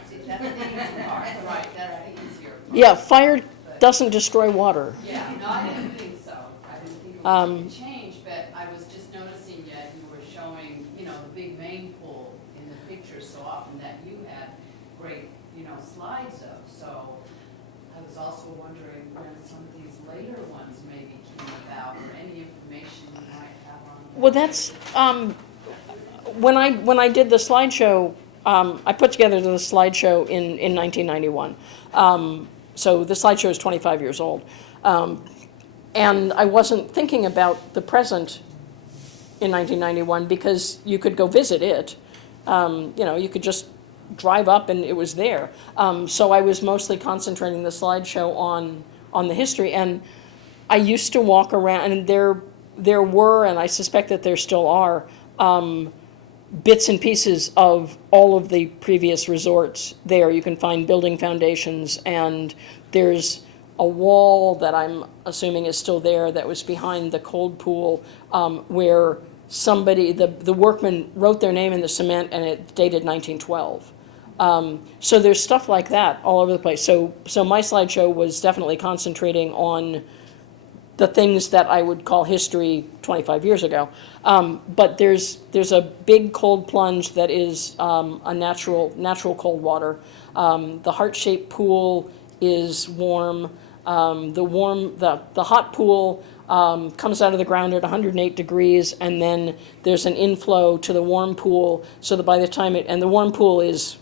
See, that's the easy part, right, that's the easier part. Yeah, fire doesn't destroy water. Yeah, no, I didn't think so. I didn't think it was going to change, but I was just noticing yet you were showing, the big main pool in the pictures so often that you had great, slides of. So I was also wondering when some of these later ones maybe came about or any information you might have on that. Well, that's when I did the slideshow. I put together the slideshow in 1991. So the slideshow is 25 years old, and I wasn't thinking about the present in 1991 because you could go visit it. You could just drive up and it was there. So I was mostly concentrating the slideshow on the history, and I used to walk around, and there were, and I suspect that there still are, bits and pieces of all of the previous resorts there. You can find building foundations, and there's a wall that I'm assuming is still there that was behind the cold pool, where somebody, the workmen wrote their name in the cement, and it dated 1912. So there's stuff like that all over the place. So my slideshow was definitely concentrating on the things that I would call history 25 years ago. But there's a big cold plunge that is a natural cold water. The heart-shaped pool is warm. The hot pool comes out of the ground at 108 degrees, and then there's an inflow to the warm pool, so that by the time and the warm pool is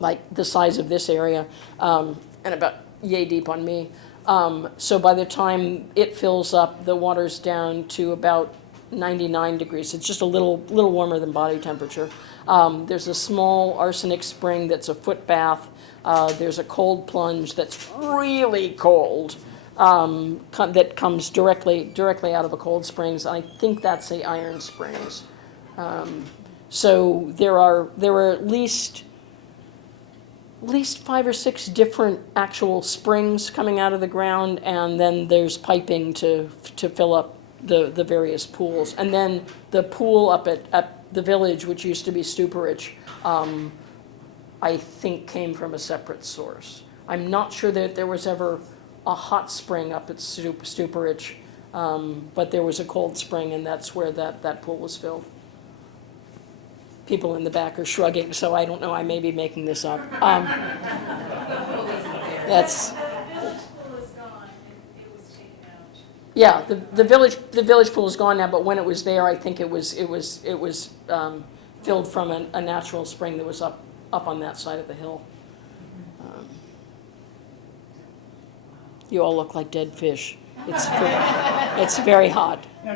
like the size of this area, and about yay deep on me. So by the time it fills up, the water's down to about 99 degrees. It's just a little warmer than body temperature. There's a small arsenic spring that's a foot bath. There's a cold plunge that's really cold, that comes directly out of a cold springs. I think that's the Iron Springs. So there are at least 5 or 6 different actual springs coming out of the ground, and then there's piping to fill up the various pools. And then the pool up at the village, which used to be Stuparich, I think came from a separate source. I'm not sure that there was ever a hot spring up at Stuparich, but there was a cold spring, and that's where that pool was filled. People in the back are shrugging, so I don't know, I may be making this up. That's... The village pool is gone, it was taken out. Yeah, the village pool is gone now, but when it was there, I think it was filled from a natural spring that was up on that side of the hill. You all look like dead fish. It's very hot. Do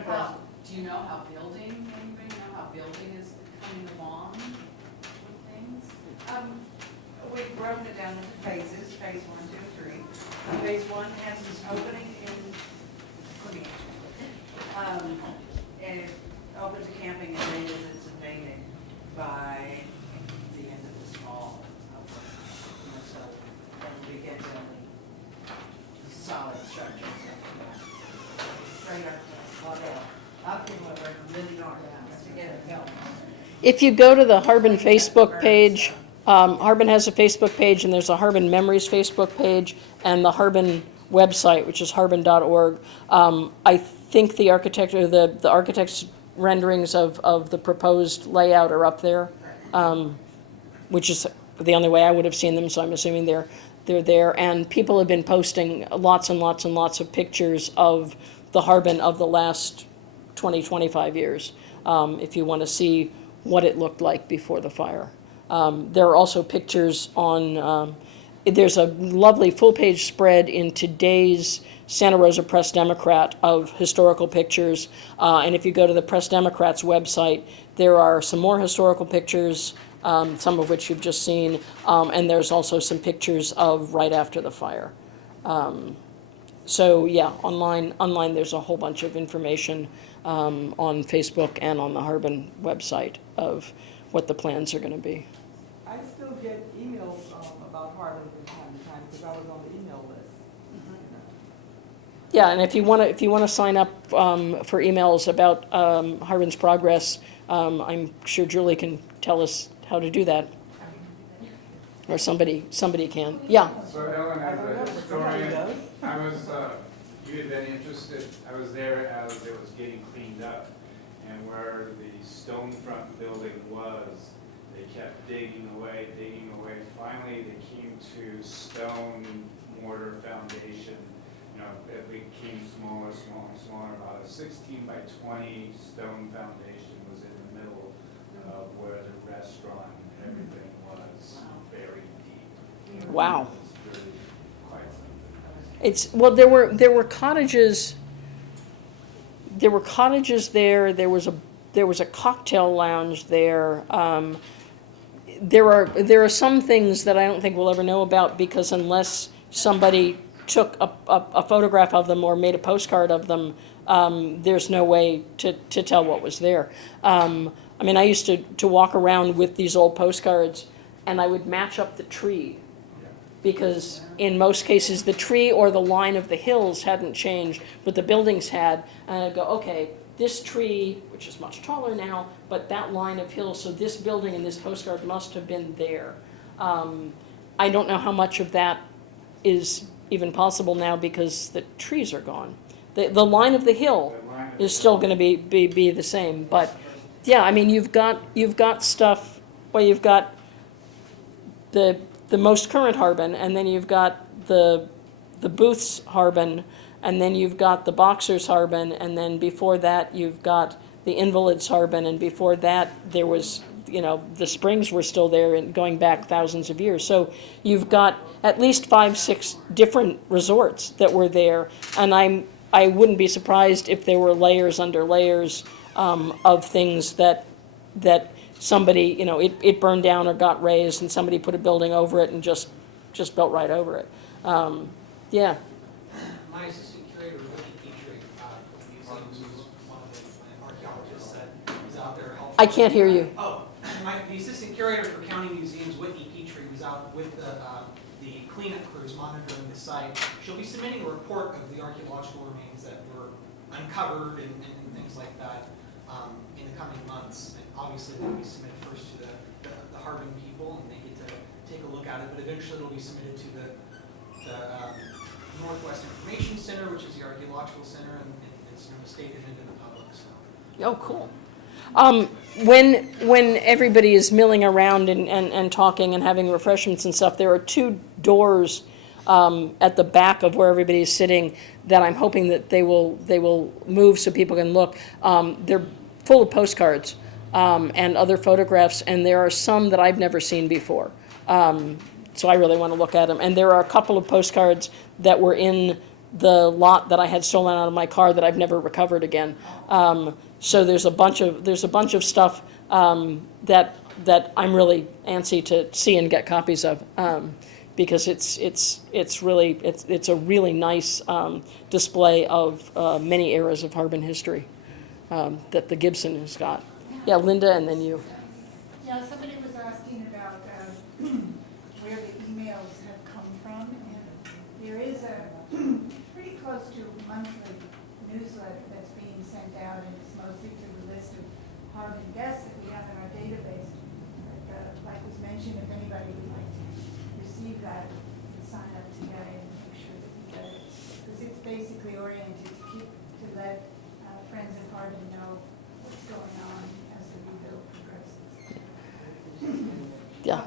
you know how anybody know how building is coming along with things? We've broken it down into phases, phase 1, 2, 3. Phase 1 has its opening and it opens to camping and then it's invaded by the end of this fall. So then we get building solid structures. If you go to the Harbin Facebook page, Harbin has a Facebook page, and there's a Harbin Memories Facebook page, and the Harbin website, which is harbin.org. I think the architect, or the architect's renderings of the proposed layout are up there, which is the only way I would have seen them, so I'm assuming they're there. And people have been posting lots and lots and lots of pictures of the Harbin of the last 20, 25 years, if you want to see what it looked like before the fire. There are also pictures on, there's a lovely full-page spread in today's Santa Rosa Press Democrat of historical pictures. And if you go to the Press Democrat's website, there are some more historical pictures, some of which you've just seen, and there's also some pictures of right after the fire. So yeah, online there's a whole bunch of information on Facebook and on the Harbin website of what the plans are going to be. I still get emails about Harbin from time to time because I was on the email list. Yeah, and if you want to sign up for emails about Harbin's progress, I'm sure Julie can tell us how to do that, or somebody can. Yeah. So Ellen, as a historian, I was, you had been interested, I was there as it was getting cleaned up, and where the stone front building was, they kept digging away. Finally, they came to stone mortar foundation. You know, it became smaller, about a 16 by 20 stone foundation was in the middle of where the restaurant and everything was, very deep. Wow. It was really quite something. It's, well, there were cottages. There were cottages there. There was a cocktail lounge there. There are some things that I don't think we'll ever know about, because unless somebody took a photograph of them or made a postcard of them, there's no way to tell what was there. I mean, I used to walk around with these old postcards, and I would match up the tree, because in most cases the tree or the line of the hills hadn't changed, but the buildings had. And I'd go, okay, this tree, which is much taller now, but that line of hills, so this building and this postcard must have been there. I don't know how much of that is even possible now because the trees are gone. The line of the hill is still going to be the same, but yeah, I mean, you've got stuff. Well, you've got the most current Harbin, and then you've got the Booth's Harbin, and then you've got the Boxers Harbin, and then before that you've got the Invalids Harbin, and before that there was, you know, the springs were still there and going back thousands of years. So you've got at least 5, 6 different resorts that were there, and I wouldn't be surprised if there were layers under layers of things that somebody, you know, it burned down or got raised, and somebody put a building over it and just built right over it. Yeah. My assistant curator, Ricky Petrie, museums, was one of the archaeologists that was out there helping. I can't hear you. Oh, the assistant curator for county museums, Whitney Petrie, was out with the cleanup crews monitoring the site. She'll be submitting a report of the archaeological remains that were uncovered and things like that in the coming months. And obviously, they'll be submitted first to the Harbin people, and they get to take a look at it. But eventually, it'll be submitted to the Northwest Information Center, which is the archaeological center, and it's from the state and into the public. So. Oh, cool. When everybody is milling around and talking and having refreshments and stuff, there are 2 doors at the back of where everybody is sitting that I'm hoping that they will move so people can look. They're full of postcards and other photographs, and there are some that I've never seen before. So I really want to look at them. And there are a couple of postcards that were in the lot that I had stolen out of my car that I've never recovered again. So there's a bunch of stuff that I'm really antsy to see and get copies of, because it's a really nice display of many eras of Harbin history that the Gibson has got. Yeah, Linda, and then you. Yeah, somebody was asking about where the emails have come from, and there is a pretty close to monthly newsletter that's being sent out, and it's mostly to the list of Harbin guests that we have in our database. basically oriented to let friends in Harbin know what's going on as the rebuild progresses. Yeah.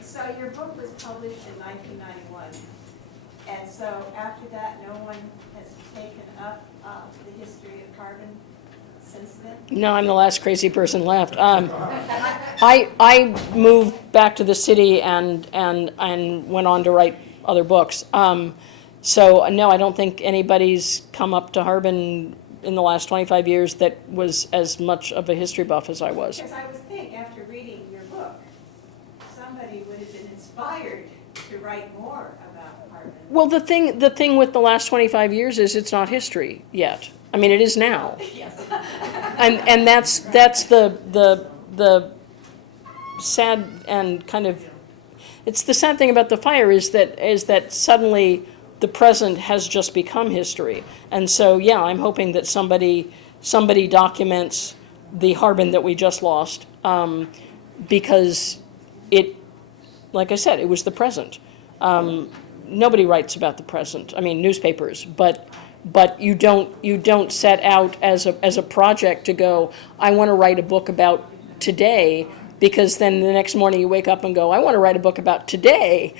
So your book was published in 1991, and so after that, no one has taken up the history of carbon since then? No, I'm the last crazy person left. I moved back to the city and went on to write other books. So no, I don't think anybody's come up to Harbin in the last 25 years that was as much of a history buff as I was. Because I would think after reading your book, somebody would have been inspired to write more about carbon. Well, the thing with the last 25 years is it's not history yet. I mean, it is now. Yes. And that's the sad and kind of, it's the sad thing about the fire is that suddenly the present has just become history. And so, yeah, I'm hoping that somebody documents the Harbin that we just lost, because it, like I said, it was the present. Nobody writes about the present. I mean, newspapers, but you don't set out as a project to go, I want to write a book about today, because then the next morning you wake up and go, I want to write a book about today.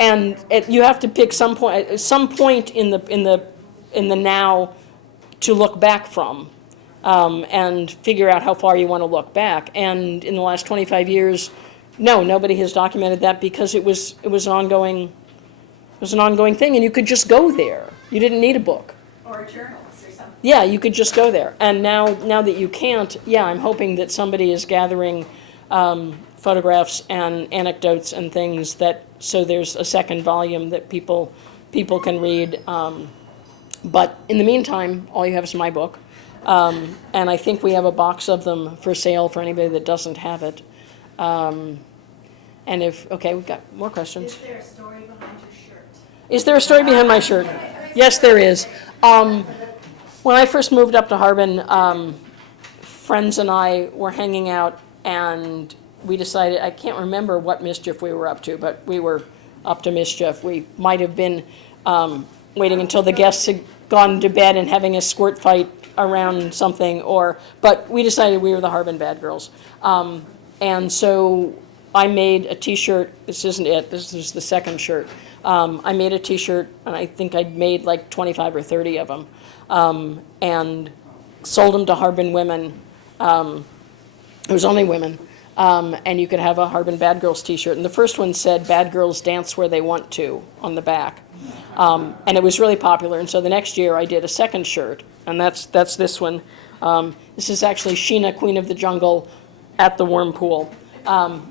And you have to pick some point in the now to look back from, and figure out how far you want to look back. And in the last 25 years, no, nobody has documented that, because it was an ongoing thing, and you could just go there. You didn't need a book. Or journals or something. Yeah, you could just go there. And now that you can't, yeah, I'm hoping that somebody is gathering photographs and anecdotes and things so there's a second volume that people can read. But in the meantime, all you have is my book. And I think we have a box of them for sale for anybody that doesn't have it. And okay, we've got more questions. Is there a story behind your shirt? Is there a story behind my shirt? Yes, there is. When I first moved up to Harbin, friends and I were hanging out, and we decided, I can't remember what mischief we were up to, but we were up to mischief. We might have been waiting until the guests had gone to bed and having a squirt fight around something, but we decided we were the Harbin Bad Girls. And so I made a T-shirt. This isn't it. This is the second shirt. I made a T-shirt, and I think I'd made like 25 or 30 of them, and sold them to Harbin women. It was only women, and you could have a Harbin Bad Girls T-shirt. And the first one said, "Bad girls dance where they want to," on the back. And it was really popular. And so the next year I did a second shirt, and that's this one. This is actually Sheena, Queen of the Jungle, at the worm pool. And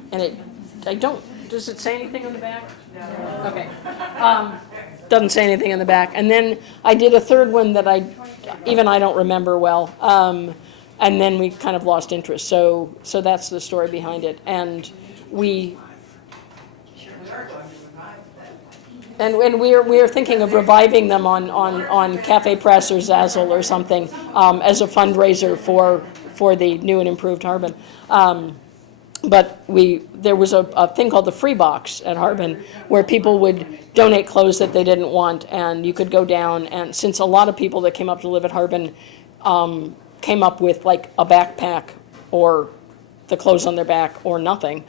does it say anything on the back? No. Okay. Doesn't say anything on the back. And then I did a third one that I don't remember well. And then we kind of lost interest. So that's the story behind it. And we are thinking of reviving them on Cafe Press or Zazzle or something, as a fundraiser for the new and improved Harbin. But there was a thing called the Free Box at Harbin, where people would donate clothes that they didn't want, and you could go down, and since a lot of people that came up to live at Harbin came up with like a backpack or the clothes on their back or nothing,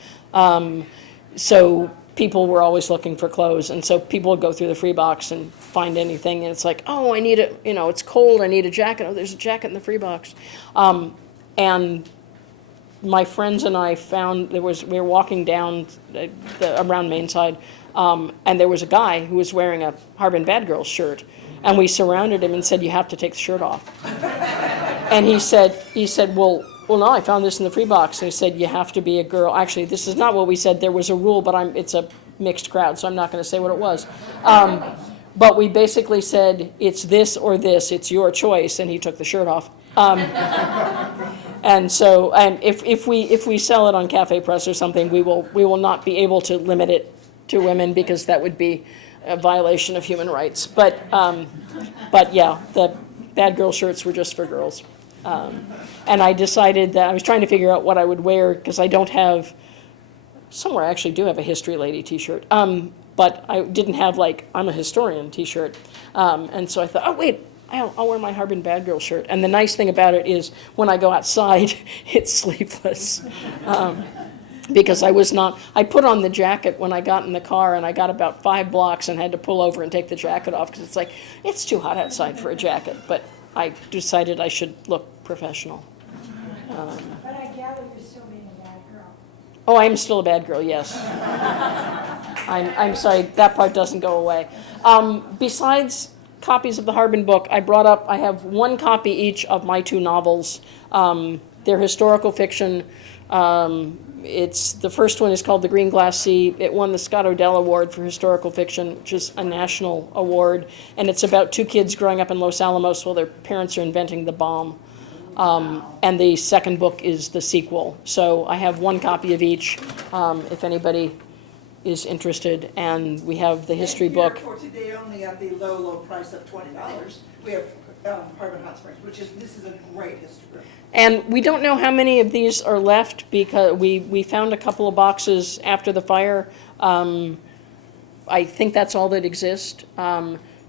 so people were always looking for clothes, and so people would go through the Free Box and find anything, and it's like, oh, I need it's cold, I need a jacket. Oh, there's a jacket in the Free Box. And my friends and I found we were walking down around Mainside, and there was a guy who was wearing a Harbin Bad Girls shirt, and we surrounded him and said, "You have to take the shirt off." And he said, well, no, I found this in the Free Box. And he said, "You have to be a girl." Actually, this is not what we said. There was a rule, but it's a mixed crowd, so I'm not going to say what it was. But we basically said, it's this or this, it's your choice, and he took the shirt off. And so, if we sell it on Cafe Press or something, we will not be able to limit it to women, because that would be a violation of human rights. But yeah, the Bad Girl shirts were just for girls. And I decided that I was trying to figure out what I would wear, because I don't have somewhere I actually do have a History Lady t-shirt. But I didn't have like, I'm a historian t-shirt. And so I thought, oh wait, I'll wear my Harbin Bad Girl shirt. And the nice thing about it is when I go outside, it's sleeveless. Because I put on the jacket when I got in the car, and I got about 5 blocks and had to pull over and take the jacket off because it's like, it's too hot outside for a jacket. But I decided I should look professional. But I gather you're still being a bad girl. Oh, I am still a bad girl, yes. I'm sorry, that part doesn't go away. Besides copies of the Harbin book, I have 1 copy each of my 2 novels. They're historical fiction. The first one is called The Green Glass Sea. It won the Scott Odell Award for historical fiction, which is a national award. And it's about 2 kids growing up in Los Alamos while their parents are inventing the bomb. And the second book is the sequel. So I have 1 copy of each, if anybody is interested. And we have the history book. For today, only at the low, low price of $20, we have Harbin Hot Springs, this is a great history book. And we don't know how many of these are left because we found a couple of boxes after the fire. I think that's all that exist.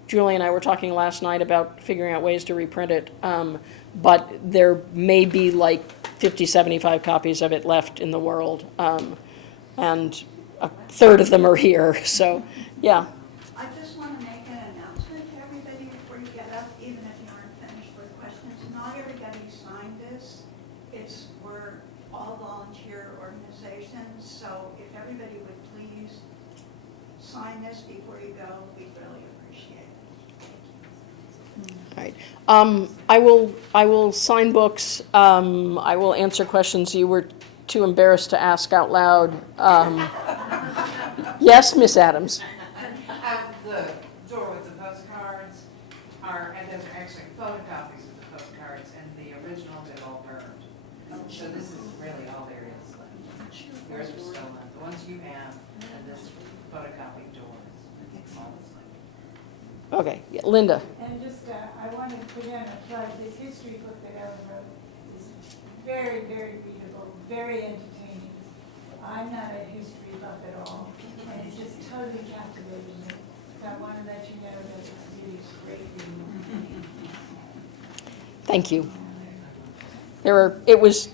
Julie and I were talking last night about figuring out ways to reprint it. But there may be like 50, 75 copies of it left in the world. And a third of them are here. So, yeah. I just want to make an announcement to everybody before you get up, even if you aren't finished with questions. Not everybody signed this. We're all volunteer organizations, so if everybody would please sign this before you go, we'd really appreciate it. Thank you. All right. I will sign books. I will answer questions you were too embarrassed to ask out loud. Yes, Miss Adams. The door with the postcards and those are actually photocopies of the postcards, and the originals are all burned. So this is really all there is left. Yours was stolen. The ones you have, and this photocopy door is all that's left. Okay, yeah, Linda. And just, I wanted to put in a plug, this history book that Ellen wrote is very, very readable, very entertaining. I'm not a history buff at all, and it's just totally captivating me. So I want to let you know that it's really great reading. Thank you. It was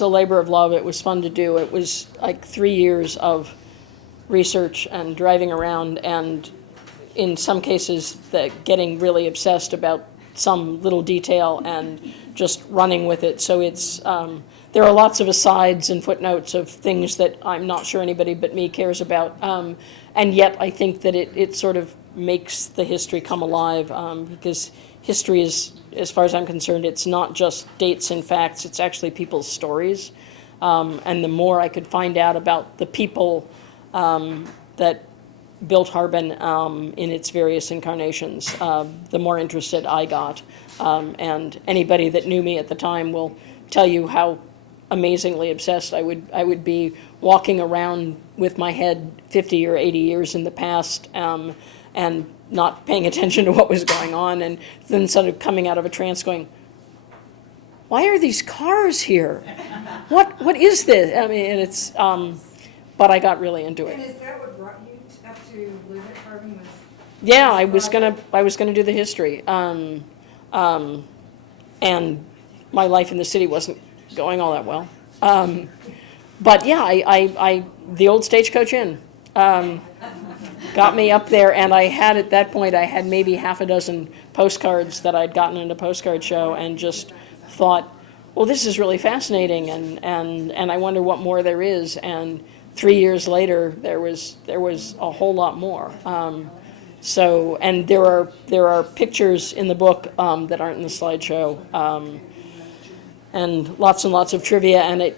a labor of love. It was fun to do. It was like 3 years of research and driving around, and in some cases getting really obsessed about some little detail and just running with it. So there are lots of asides and footnotes of things that I'm not sure anybody but me cares about. And yet I think that it sort of makes the history come alive, because history is, as far as I'm concerned, it's not just dates and facts, it's actually people's stories. And the more I could find out about the people that built Harbin in its various incarnations, the more interested I got. And anybody that knew me at the time will tell you how amazingly obsessed I would be walking around with my head 50 or 80 years in the past, and not paying attention to what was going on, and then sort of coming out of a trance going, why are these cars here? What is this? I mean, it's, but I got really into it. And is that what brought you up to live at Harbin? Yeah, I was gonna do the history, and my life in the city wasn't going all that well. But yeah, I the old Stagecoach Inn got me up there, and I had at that point maybe half a dozen postcards that I'd gotten in a postcard show, and just thought, well, this is really fascinating, and I wonder what more there is. And 3 years later, there was a whole lot more. So, and there are pictures in the book that aren't in the slideshow, and lots of trivia. And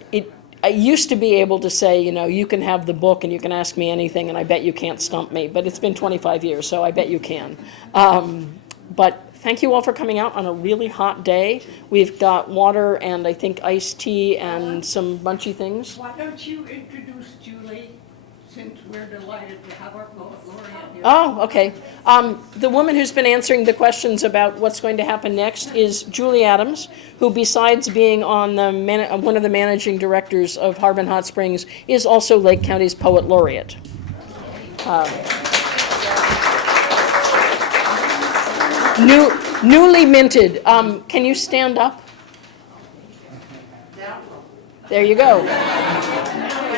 I used to be able to say, you can have the book and you can ask me anything, and I bet you can't stump me. But it's been 25 years, so I bet you can. But thank you all for coming out on a really hot day. We've got water and I think iced tea and some bunchy things. Why don't you introduce Julie, since we're delighted to have our poet laureate here. Oh, okay. The woman who's been answering the questions about what's going to happen next is Julie Adams, who besides being on the one of the managing directors of Harbin Hot Springs, is also Lake County's poet laureate. Newly minted. Can you stand up? There you go.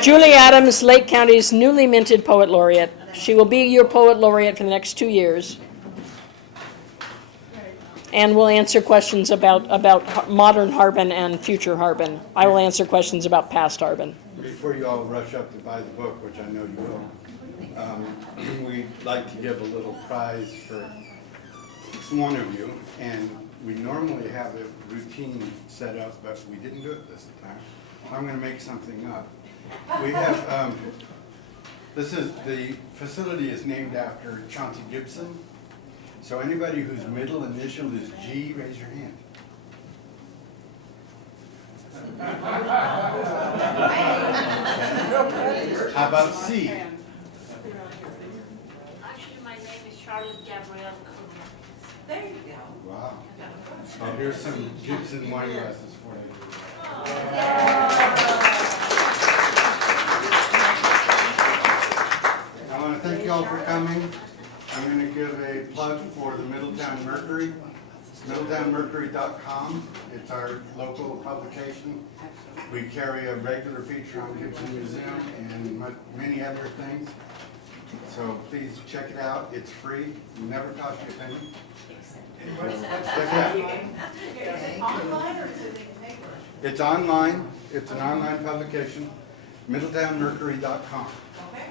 Julie Adams, Lake County's newly minted poet laureate. She will be your poet laureate for the next 2 years. And we'll answer questions about modern Harbin and future Harbin. I will answer questions about past Harbin. Before you all rush up to buy the book, which I know you will, we'd like to give a little prize for one of you. And we normally have a routine set up, but we didn't do it this time. I'm going to make something up. We have, the facility is named after Chauncey Gibson. So anybody whose middle initial is G, raise your hand. How about C? Actually, my name is Charlotte Gabrielle Kuhn. There you go. Wow. Well, here's some Gibson wine glasses for you. I want to thank you all for coming. I'm going to give a plug for the Middletown Mercury, middletownmercury.com. It's our local publication. We carry a regular feature on Gibson Museum and many other things. So please check it out. It's free. It never costs you a penny. Check it out. Online or is it in paper? It's online. It's an online publication. middletownmercury.com. Okay.